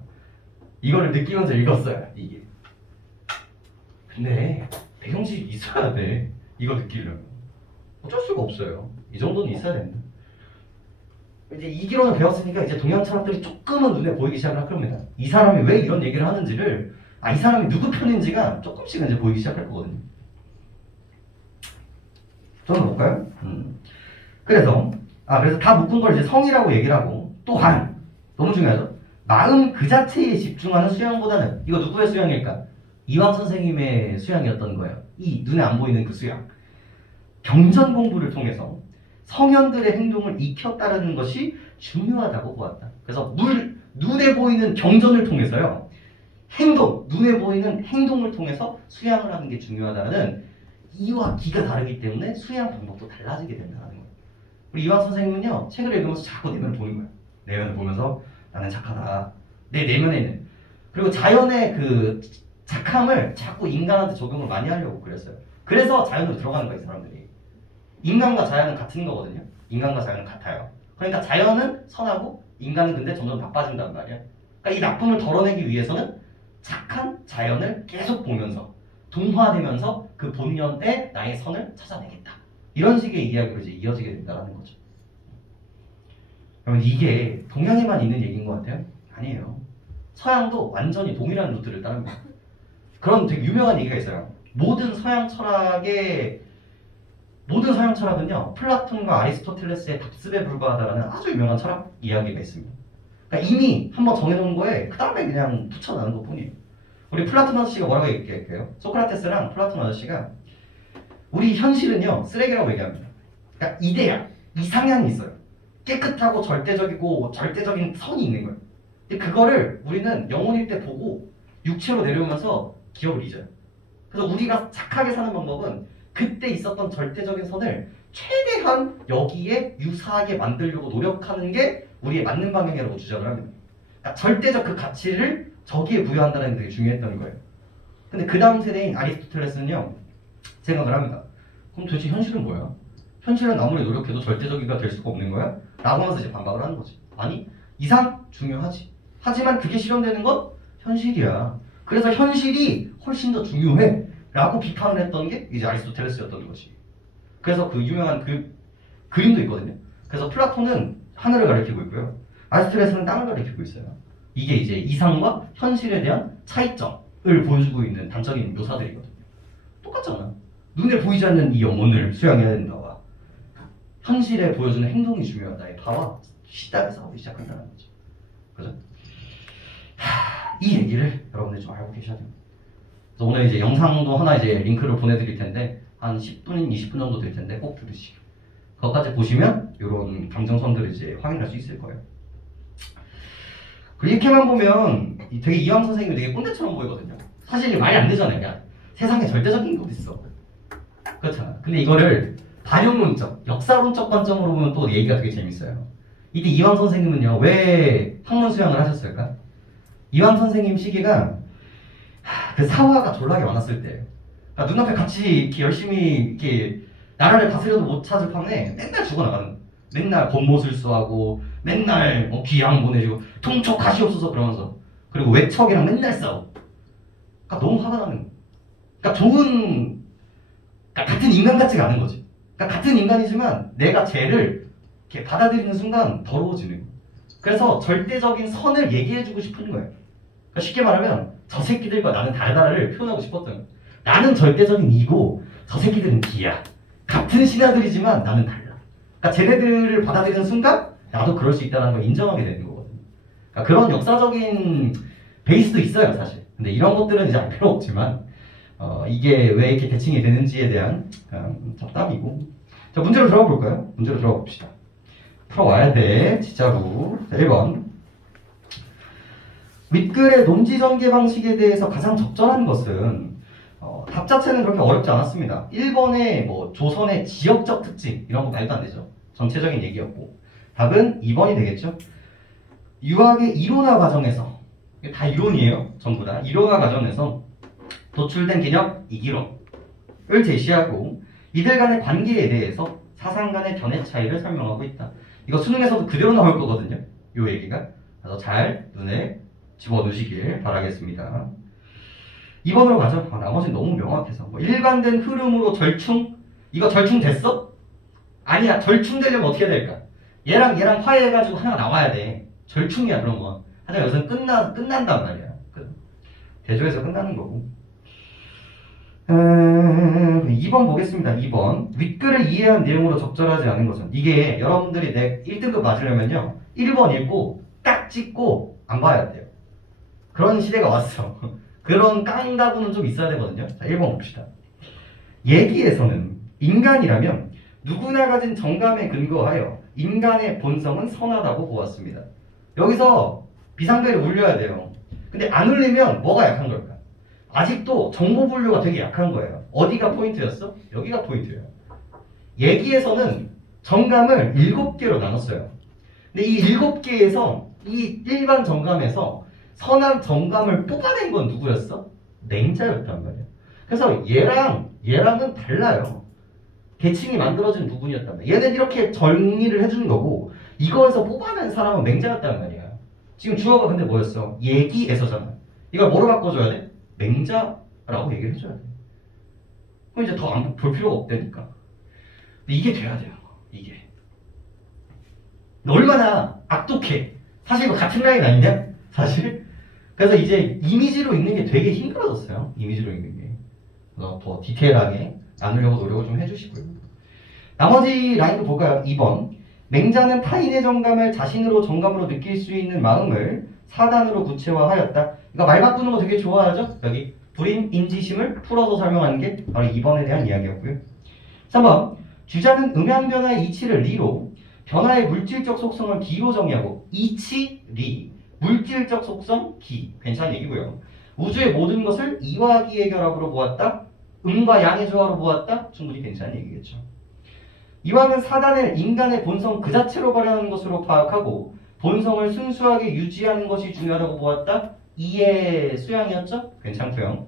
이거를 느끼면서 읽었어야 이게. 근데 배경지식이 있어야 돼. 이거 느끼려면. 어쩔 수가 없어요. 이 정도는 있어야 됩니다. 이제 이기론을 배웠으니까 이제 동양 철학들이 조금은 눈에 보이기 시작을 할 겁니다. 이 사람이 왜 이런 얘기를 하는지를, 이 사람이 누구 편인지가 조금씩은 이제 보이기 시작할 거거든요. 좀 더 볼까요? 그래서 다 묶은 걸 이제 성이라고 얘기를 하고, 또한 너무 중요하죠. 마음 그 자체에 집중하는 수양보다는, 이거 누구의 수양일까? 이황 선생님의 수양이었던 거예요. 이 눈에 안 보이는 그 수양. 경전 공부를 통해서 성현들의 행동을 익혀 따르는 것이 중요하다고 보았다. 그래서 눈에 보이는 경전을 통해서요. 눈에 보이는 행동을 통해서 수양을 하는 게 중요하다는, 이와 기가 다르기 때문에 수양 방법도 달라지게 된다는 거예요. 우리 이황 선생님은요, 책을 읽으면서 자꾸 내면을 보는 거예요. 내면을 보면서 나는 착하다. 내 내면에 있는. 그리고 자연의 그 착함을 자꾸 인간한테 적용을 많이 하려고 그랬어요. 그래서 자연으로 들어가는 거예요, 이 사람들이. 인간과 자연은 같은 거거든요. 인간과 자연은 같아요. 그러니까 자연은 선하고 인간은 근데 점점 나빠진단 말이야. 그러니까 이 나쁨을 덜어내기 위해서는 착한 자연을 계속 보면서 동화되면서 그 본연의 나의 선을 찾아내겠다. 이런 식의 이야기로 이제 이어지게 된다는 거죠. 그러면 이게 동양에만 있는 얘기인 것 같아요? 아니에요. 서양도 완전히 동일한 루트를 따릅니다. 그런 되게 유명한 얘기가 있어요. 모든 서양 철학은요, 플라톤과 아리스토텔레스의 답습에 불과하다라는 아주 유명한 철학 이야기가 있습니다. 그러니까 이미 한번 정해놓은 거에 그 다음에 그냥 붙여나는 것 뿐이에요. 우리 플라톤 아저씨가 뭐라고 얘기할게요? 소크라테스랑 플라톤 아저씨가 우리 현실은요, 쓰레기라고 얘기합니다. 그러니까 이데아, 이상향이 있어요. 깨끗하고 절대적이고 절대적인 선이 있는 거예요. 근데 그거를 우리는 영혼일 때 보고 육체로 내려오면서 기억을 잊어요. 그래서 우리가 착하게 사는 방법은 그때 있었던 절대적인 선을 최대한 여기에 유사하게 만들려고 노력하는 게 우리의 맞는 방향이라고 주장을 합니다. 그러니까 절대적 그 가치를 저기에 부여한다는 게 되게 중요했던 거예요. 근데 그 다음 세대인 아리스토텔레스는요, 생각을 합니다. 그럼 도대체 현실은 뭐야? 현실은 아무리 노력해도 절대적이가 될 수가 없는 거야? 라고 하면서 이제 반박을 하는 거지. 아니, 이상 중요하지. 하지만 그게 실현되는 건 현실이야. 그래서 현실이 훨씬 더 중요해. 라고 비판을 했던 게 이제 아리스토텔레스였던 거지. 그래서 그 유명한 그 그림도 있거든요. 그래서 플라톤은 하늘을 가리키고 있고요. 아리스토텔레스는 땅을 가리키고 있어요. 이게 이제 이상과 현실에 대한 차이점을 보여주고 있는 단적인 묘사들이거든요. 똑같잖아. 눈에 보이지 않는 이 영혼을 수양해야 된다와 현실에 보여주는 행동이 중요하다의 바와 시다를 싸우기 시작한다는 거죠. 그죠? 이 얘기를 여러분들 좀 알고 계셔야 됩니다. 그래서 오늘 이제 영상도 하나 이제 링크를 보내드릴 텐데 한 10분, 20분 정도 될 텐데 꼭 들으시고 그것까지 보시면 이런 감정선들을 이제 확인할 수 있을 거예요. 이렇게만 보면 되게 이황 선생님이 되게 꼰대처럼 보이거든요. 사실 말이 안 되잖아요. 그냥 세상에 절대적인 게 어딨어. 그렇잖아. 근데 이거를 반영론적, 역사론적 관점으로 보면 또 얘기가 되게 재밌어요. 이때 이황 선생님은요, 왜 학문 수양을 하셨을까? 이황 선생님 시기가 그 사화가 졸라게 많았을 때, 그러니까 눈앞에 같이 이렇게 열심히 이렇게 나라를 다스려도 못 찾을 판에 맨날 죽어나가는, 맨날 권모술수하고 맨날 귀양 보내주고 통촉하시옵소서 그러면서, 그리고 외척이랑 맨날 싸우고, 그러니까 너무 화가 나는 거야. 그러니까 그러니까 같은 인간 같지가 않은 거지. 그러니까 같은 인간이지만 내가 쟤를 이렇게 받아들이는 순간 더러워지는 거야. 그래서 절대적인 선을 얘기해주고 싶은 거예요. 그러니까 쉽게 말하면 저 새끼들과 나는 다르다를 표현하고 싶었던 거예요. 나는 절대적인 이고 저 새끼들은 기야. 같은 신하들이지만 나는 달라. 그러니까 쟤네들을 받아들이는 순간 나도 그럴 수 있다는 걸 인정하게 되는 거거든요. 그러니까 그런 역사적인 베이스도 있어요, 사실. 근데 이런 것들은 이제 알 필요 없지만 이게 왜 이렇게 대칭이 되는지에 대한 잡담이고. 자, 문제로 들어가 볼까요? 문제로 들어가 봅시다. 풀어와야 돼, 진짜로. 자, 1번. 윗글의 논지 전개 방식에 대해서 가장 적절한 것은 답 자체는 그렇게 어렵지 않았습니다. 1번의 뭐 조선의 지역적 특징 이런 거 말도 안 되죠. 전체적인 얘기였고 답은 2번이 되겠죠. 유학의 이론화 과정에서 다 이론이에요. 전부 다 이론화 과정에서 도출된 개념 이기론을 제시하고 이들 간의 관계에 대해서 사상 간의 견해 차이를 설명하고 있다. 이거 수능에서도 그대로 나올 거거든요. 이 얘기가. 그래서 잘 눈에 집어넣으시길 바라겠습니다. 2번으로 가죠. 나머지는 너무 명확해서. 뭐 일관된 흐름으로 절충? 이거 절충 됐어? 아니야. 절충되려면 어떻게 될까? 얘랑 화해해가지고 하나 나와야 돼. 절충이야 그런 건. 하지만 여기서는 끝난단 말이야. 대조해서 끝나는 거고. 2번 보겠습니다. 2번. 윗글을 이해한 내용으로 적절하지 않은 것은. 이게 여러분들이 내 1등급 맞으려면요. 1번 읽고 딱 찍고 안 봐야 돼요. 그런 시대가 왔어. 그런 깡다구는 좀 있어야 되거든요. 자, 1번 봅시다. 얘기에서는 인간이라면 누구나 가진 정감에 근거하여 인간의 본성은 선하다고 보았습니다. 여기서 비상벨을 울려야 돼요. 근데 안 울리면 뭐가 약한 걸까? 아직도 정보 분류가 되게 약한 거예요. 어디가 포인트였어? 여기가 포인트예요. 얘기에서는 정감을 7개로 나눴어요. 근데 이 7개에서 이 일반 정감에서 선한 정감을 뽑아낸 건 누구였어? 맹자였단 말이야. 그래서 얘랑은 달라요. 계층이 만들어진 부분이었단 말이야. 얘는 이렇게 정리를 해주는 거고 이거에서 뽑아낸 사람은 맹자였단 말이야. 지금 주어가 근데 뭐였어? 얘기에서잖아. 이걸 뭐로 바꿔줘야 돼? 맹자라고 얘기를 해줘야 돼. 그럼 이제 더 안 볼 필요가 없다니까. 근데 이게 돼야 돼요. 이게. 얼마나 악독해. 사실 이거 같은 라인 아니냐? 사실. 그래서 이제 이미지로 읽는 게 되게 힘들어졌어요. 이미지로 읽는 게. 그래서 더 디테일하게 나누려고 노력을 좀 해주시고요. 나머지 라인도 볼까요? 2번. 맹자는 타인의 정감을 자신으로 정감으로 느낄 수 있는 마음을 사단으로 구체화하였다. 이거 말 바꾸는 거 되게 좋아하죠? 여기 불임, 인지심을 풀어서 설명하는 게 바로 2번에 대한 이야기였고요. 3번. 주자는 음양변화의 이치를 리로, 변화의 물질적 속성을 기로 정의하고, 이치, 리, 물질적 속성, 기. 괜찮은 얘기고요. 우주의 모든 것을 이와 기의 결합으로 보았다. 음과 양의 조화로 보았다. 충분히 괜찮은 얘기겠죠. 이왕은 사단을 인간의 본성 그 자체로 발현하는 것으로 파악하고 본성을 순수하게 유지하는 것이 중요하다고 보았다. 이의 수양이었죠? 괜찮고요.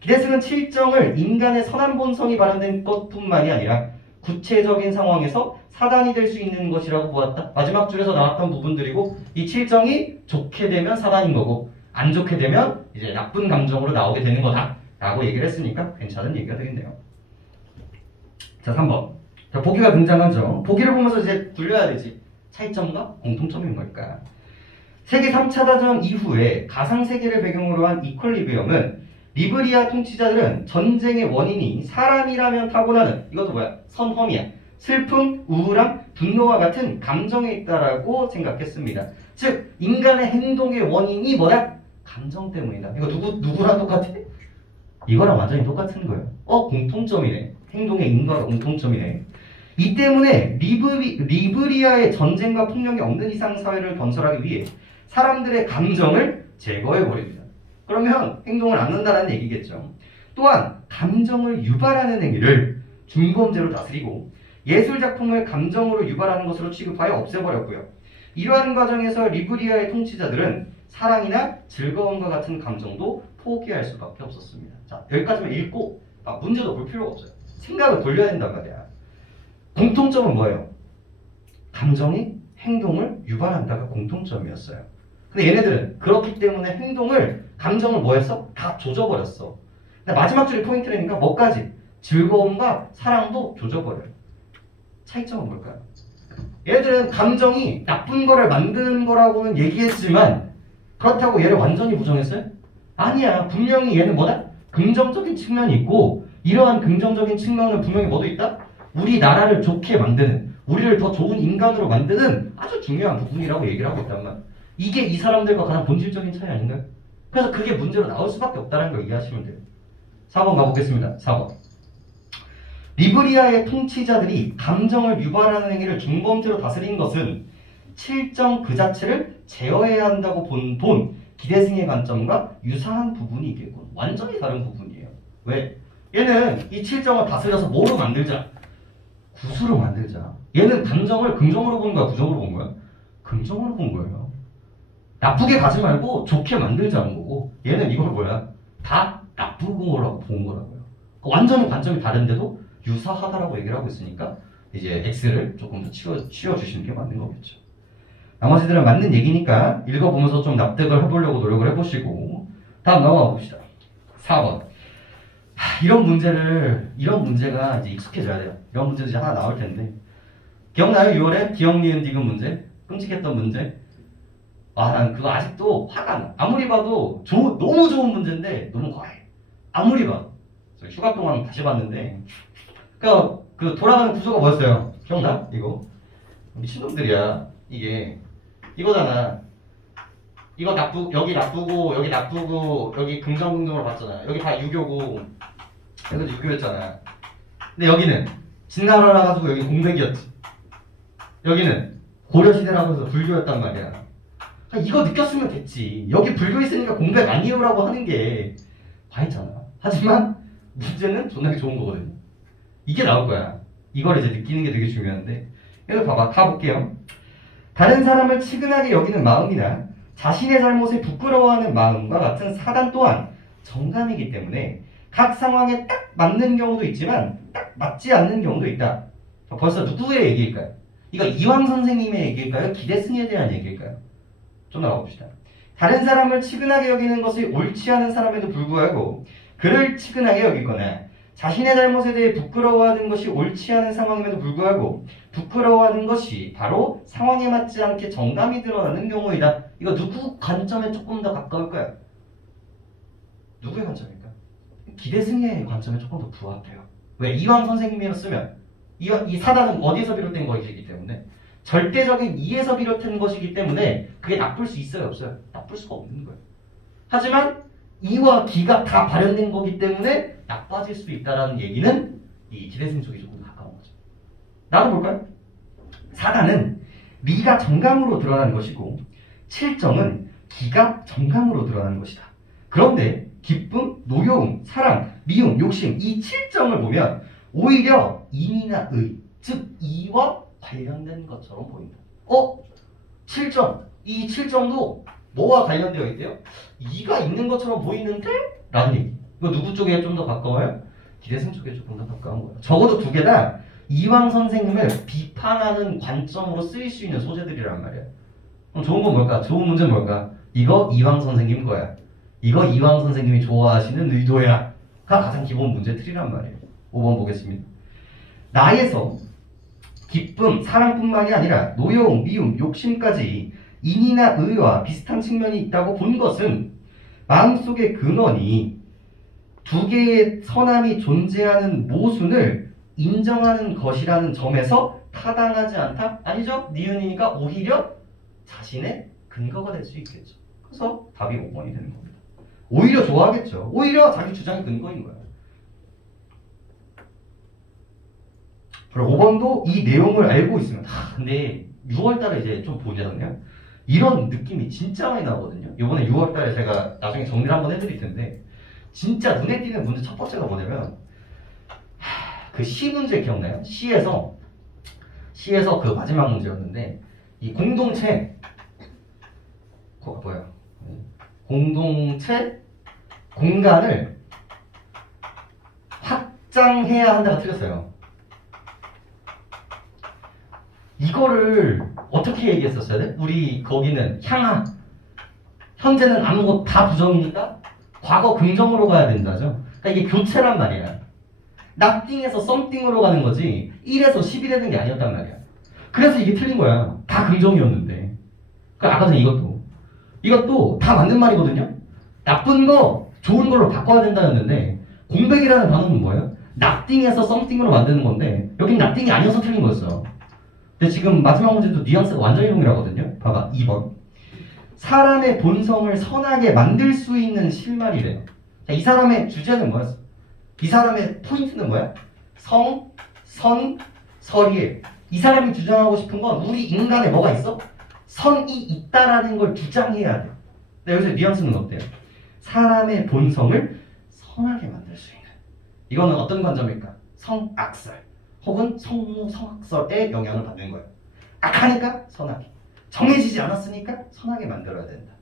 기대승은 칠정을 인간의 선한 본성이 발현된 것뿐만이 아니라 구체적인 상황에서 사단이 될 수 있는 것이라고 보았다. 마지막 줄에서 나왔던 부분들이고 이 칠정이 좋게 되면 사단인 거고 안 좋게 되면 이제 나쁜 감정으로 나오게 되는 거다 라고 얘기를 했으니까 괜찮은 얘기가 되겠네요. 자, 3번. 자, 보기가 등장하죠. 보기를 보면서 이제 굴려야 되지. 차이점과 공통점이 뭘까? 세계 3차 다전 이후에 가상세계를 배경으로 한 이퀄리비엄은 리브리아 통치자들은 전쟁의 원인이 사람이라면 타고나는 이것도 뭐야? 선험이야. 슬픔, 우울함, 분노와 같은 감정에 있다라고 생각했습니다. 즉 인간의 행동의 원인이 뭐야? 감정 때문이다. 이거 누구랑 똑같아? 이거랑 완전히 똑같은 거예요. 공통점이네. 행동의 인과가 공통점이네. 이 때문에 리브리아의 전쟁과 폭력이 없는 이상 사회를 건설하기 위해 사람들의 감정을 제거해버립니다. 그러면 행동을 안 한다는 얘기겠죠. 또한 감정을 유발하는 행위를 중범죄로 다스리고 예술작품을 감정으로 유발하는 것으로 취급하여 없애버렸고요. 이러한 과정에서 리브리아의 통치자들은 사랑이나 즐거움과 같은 감정도 포기할 수밖에 없었습니다. 자, 여기까지만 읽고 문제도 볼 필요가 없어요. 생각을 돌려야 된단 말이야. 공통점은 뭐예요? 감정이 행동을 유발한다가 공통점이었어요. 근데 얘네들은 그렇기 때문에 감정을 뭐 했어? 다 조져버렸어. 근데 마지막 줄이 포인트라니까 뭐까지? 즐거움과 사랑도 조져버려요. 차이점은 뭘까요? 얘네들은 감정이 나쁜 거를 만드는 거라고는 얘기했지만 그렇다고 얘를 완전히 부정했어요? 아니야. 분명히 얘는 뭐다? 긍정적인 측면이 있고 이러한 긍정적인 측면은 분명히 뭐도 있다? 우리 나라를 좋게 만드는, 우리를 더 좋은 인간으로 만드는 아주 중요한 부분이라고 얘기를 하고 있단 말이야. 이게 이 사람들과 가장 본질적인 차이 아닌가요? 그래서 그게 문제로 나올 수밖에 없다는 걸 이해하시면 돼요. 4번 가보겠습니다. 4번. 리브리아의 통치자들이 감정을 유발하는 행위를 중범죄로 다스린 것은 칠정 그 자체를 제어해야 한다고 본 기대승의 관점과 유사한 부분이 있겠군. 완전히 다른 부분이에요. 왜? 얘는 이 칠정을 다스려서 뭐로 만들자? 구수로 만들자. 얘는 감정을 긍정으로 본 거야? 부정으로 본 거야? 긍정으로 본 거예요. 나쁘게 가지 말고 좋게 만들자는 거고 얘는 이걸 뭐야? 다 나쁜 거라고 본 거라고요. 완전히 관점이 다른데도 유사하다라고 얘기를 하고 있으니까 이제 X를 조금 더 치워주시는 게 맞는 거겠죠. 나머지들은 맞는 얘기니까 읽어보면서 좀 납득을 해보려고 노력을 해보시고 다음 넘어가 봅시다. 4번. 이런 문제가 이제 익숙해져야 돼요. 이런 문제도 이제 하나 나올 텐데. 기억나요? 6월에 기억, 니은, 디귿 문제? 끔찍했던 문제? 난 그거 아직도 화가 나. 아무리 봐도 너무 좋은 문제인데 너무 과해. 아무리 봐도. 휴가 동안 다시 봤는데 그 돌아가는 구조가 뭐였어요? 기억나? 이거. 미친놈들이야. 이게. 이거잖아. 이거 여기 나쁘고, 여기 긍정으로 봤잖아. 여기 다 유교고, 여기도 유교였잖아. 근데 여기는 진나라라 가지고 여기 공백이었지. 여기는 고려시대라고 해서 불교였단 말이야. 이거 느꼈으면 됐지. 여기 불교 있으니까 공백 아니에요라고 하는 게 과했잖아. 하지만 문제는 존나게 좋은 거거든요. 이게 나올 거야. 이걸 이제 느끼는 게 되게 중요한데. 여기 봐봐. 가볼게요. 다른 사람을 치근하게 여기는 마음이나 자신의 잘못에 부끄러워하는 마음과 같은 사단 또한 정감이기 때문에 각 상황에 딱 맞는 경우도 있지만 딱 맞지 않는 경우도 있다. 벌써 누구의 얘기일까요? 이거 이황 선생님의 얘기일까요? 기대승에 대한 얘기일까요? 좀 나가봅시다. 다른 사람을 치근하게 여기는 것이 옳지 않은 사람에도 불구하고 그를 치근하게 여기거나 자신의 잘못에 대해 부끄러워하는 것이 옳지 않은 상황임에도 불구하고 부끄러워하는 것이 바로 상황에 맞지 않게 정감이 드러나는 경우이다. 이거 누구 관점에 조금 더 가까울 거야? 누구의 관점일까? 기대승의 관점에 조금 더 부합해요. 왜? 이황 선생님이었으면 이 사단은 어디에서 비롯된 것이기 때문에 절대적인 이에서 비롯된 것이기 때문에 그게 나쁠 수 있어요? 없어요? 나쁠 수가 없는 거예요. 하지만 이와 기가 다 발현된 거기 때문에 나빠질 수도 있다는 얘기는 이 기대승 쪽이 조금 더 가까운 거죠. 나눠볼까요? 사단은 미가 정감으로 드러나는 것이고 칠정은 기가 정감으로 드러나는 것이다. 그런데 기쁨, 노여움, 사랑, 미움, 욕심 이 칠정을 보면 오히려 인이나 의, 즉 이와 관련된 것처럼 보인다. 칠정. 이 칠정도 뭐와 관련되어 있대요? 이가 있는 것처럼 보이는데? 라는 얘기. 이거 누구 쪽에 좀 더 가까워요? 기대승 쪽에 조금 더 가까운 거예요. 적어도 두 개 다 이황 선생님을 비판하는 관점으로 쓰일 수 있는 소재들이란 말이에요. 그럼 좋은 건 뭘까? 좋은 문제는 뭘까? 이거 이황 선생님 거야. 이거 이황 선생님이 좋아하시는 의도야. 가 가장 기본 문제 틀이란 말이에요. 5번 보겠습니다. 나에서 기쁨, 사랑뿐만이 아니라 노여움, 미움, 욕심까지 인이나 의와 비슷한 측면이 있다고 본 것은 마음속의 근원이 두 개의 선함이 존재하는 모순을 인정하는 것이라는 점에서 타당하지 않다? 아니죠? 니은이니까 오히려 자신의 근거가 될 수 있겠죠. 그래서 답이 5번이 되는 겁니다. 오히려 좋아하겠죠. 오히려 자기 주장이 근거인 거예요. 그리고 5번도 이 내용을 알고 있으면 근데 6월달에 이제 좀 보잖아요. 이런 느낌이 진짜 많이 나거든요. 이번에 6월달에 제가 나중에 정리를 한번 해드릴 텐데 진짜 눈에 띄는 문제 첫 번째가 뭐냐면 그 시 문제 기억나요? 시에서 그 마지막 문제였는데 이 공동체 공동체 공간을 확장해야 한다가 틀렸어요. 이거를 어떻게 얘기했었어야 돼? 우리 거기는 향하 현재는 아무것도 다 부정이니까 과거 긍정으로 가야 된다죠. 그러니까 이게 교체란 말이야. nothing에서 something으로 가는 거지 1에서 10이 되는 게 아니었단 말이야. 그래서 이게 틀린 거야. 다 긍정이었는데. 그러니까 아까 전에 이것도 다 맞는 말이거든요. 나쁜 거 좋은 걸로 바꿔야 된다였는데 공백이라는 단어는 뭐예요? nothing에서 something으로 만드는 건데 여긴 nothing이 아니어서 틀린 거였어요. 근데 지금 마지막 문제도 뉘앙스가 완전히 동일하거든요. 봐봐 2번 사람의 본성을 선하게 만들 수 있는 실말이래요. 자, 이 사람의 주제는 뭐였어? 이 사람의 포인트는 뭐야? 성, 선, 설이에요. 이 사람이 주장하고 싶은 건 우리 인간에 뭐가 있어? 선이 있다라는 걸 주장해야 돼. 근데 여기서 뉘앙스는 어때요? 사람의 본성을 선하게 만들 수 있는. 이거는 어떤 관점일까? 성악설 혹은 성무, 성악설의 영향을 받는 거예요. 악하니까 선하게, 정해지지 않았으니까 선하게 만들어야 된다.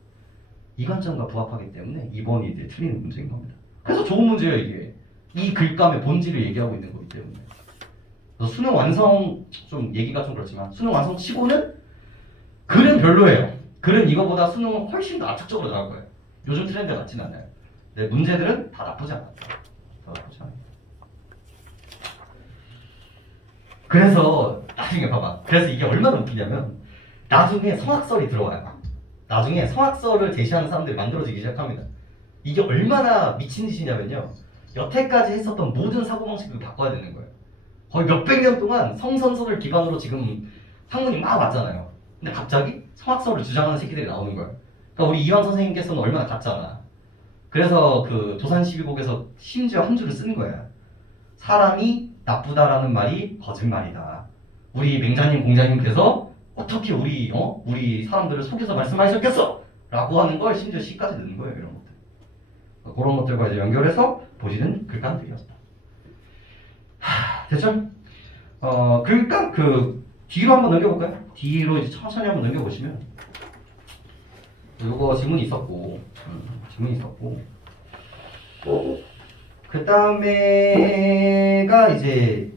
이 관점과 부합하기 때문에 2번이 이제 틀리는 문제인 겁니다. 그래서 좋은 문제예요 이게. 이 글감의 본질을 얘기하고 있는 거기 때문에. 그래서 수능 완성 좀 얘기가 좀 그렇지만 수능 완성 치고는 글은 별로예요. 글은 이거보다 수능은 훨씬 더 압축적으로 나올 거예요. 요즘 트렌드 같지는 않아요. 근데 문제들은 다 나쁘지 않아요. 다 나쁘지 않아요. 그래서 나중에 봐봐. 그래서 이게 얼마나 웃기냐면 나중에 성악설이 들어와요. 나중에 성악설을 제시하는 사람들이 만들어지기 시작합니다. 이게 얼마나 미친 짓이냐면요. 여태까지 했었던 모든 사고방식을 바꿔야 되는 거예요. 거의 몇백 년 동안 성선설을 기반으로 지금 학문이 막 왔잖아요. 근데 갑자기 성악설을 주장하는 새끼들이 나오는 거예요. 그러니까 우리 이황 선생님께서는 얼마나 갔잖아. 그래서 그 조산시비곡에서 심지어 한 줄을 쓰는 거야. 사람이 나쁘다라는 말이 거짓말이다. 우리 맹자님 공자님께서 어떻게 우리 사람들을 속여서 말씀하셨겠어? 라고 하는 걸 심지어 시까지 넣는 거예요. 이런 것들. 그런 것들과 이제 연결해서 보시는 글감들이었다. 됐죠? 글감 뒤로 한번 넘겨볼까요? 뒤로 이제 천천히 한번 넘겨보시면 요거 질문이 있었고 그 다음에가 이제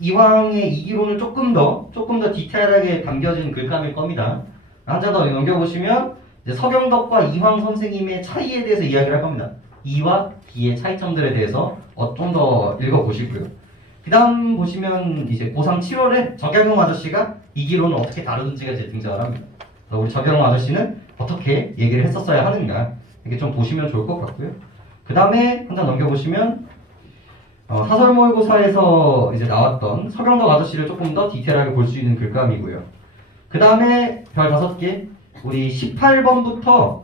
이황의 이기론을 조금 더 디테일하게 담겨진 글감일 겁니다. 한 장 더 넘겨보시면 이제 서경덕과 이황 선생님의 차이에 대해서 이야기를 할 겁니다. E와 B의 차이점들에 대해서 좀 더 읽어보시고요. 그 다음 보시면 이제 고3 7월에 적양용 아저씨가 이기론을 어떻게 다루는지가 이제 등장을 합니다. 그래서 우리 적양용 아저씨는 어떻게 얘기를 했었어야 하는가 이렇게 좀 보시면 좋을 것 같고요. 그 다음에 한 장 넘겨보시면 사설 모의고사에서 이제 나왔던 서경덕 아저씨를 조금 더 디테일하게 볼 수 있는 글감이고요. 그 다음에 별 5개 우리 18번부터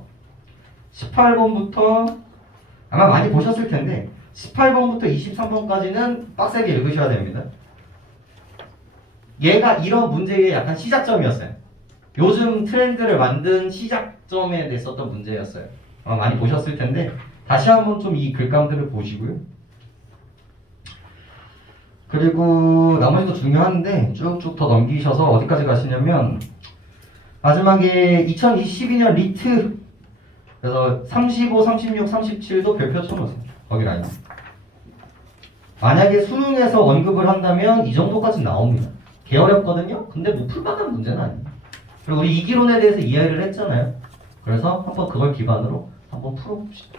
아마 많이 보셨을 텐데 18번부터 23번까지는 빡세게 읽으셔야 됩니다. 얘가 이런 문제의 약간 시작점이었어요. 요즘 트렌드를 만든 시작점에 냈었던 문제였어요. 아마 많이 보셨을 텐데 다시 한번 좀 이 글감들을 보시고요. 그리고 나머지도 중요한데 쭉쭉 더 넘기셔서 어디까지 가시냐면 마지막에 2022년 리트 그래서 35, 36, 37도 별표 쳐놓으세요. 거기 라인. 만약에 수능에서 언급을 한다면 이 정도까지 나옵니다. 개 어렵거든요? 근데 뭐 풀만한 문제는 아니에요. 그리고 우리 이기론에 대해서 이해를 했잖아요. 그래서 한번 그걸 기반으로 한번 풀어봅시다.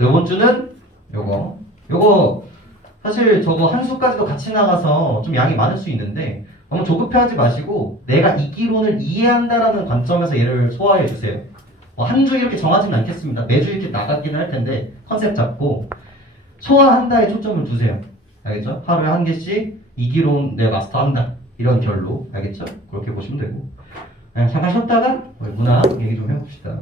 이번 주는 요거 사실 저거 한 수까지도 같이 나가서 좀 양이 많을 수 있는데 너무 조급해하지 마시고 내가 이기론을 이해한다라는 관점에서 얘를 소화해 주세요. 한 주 이렇게 정하지는 않겠습니다. 매주 이렇게 나가긴 할 텐데 컨셉 잡고 소화한다에 초점을 두세요. 알겠죠? 하루에 한 개씩 이기론 내가 마스터한다 이런 결로 알겠죠? 그렇게 보시면 되고 잠깐 쉬었다가 우리 문학 얘기 좀 해봅시다.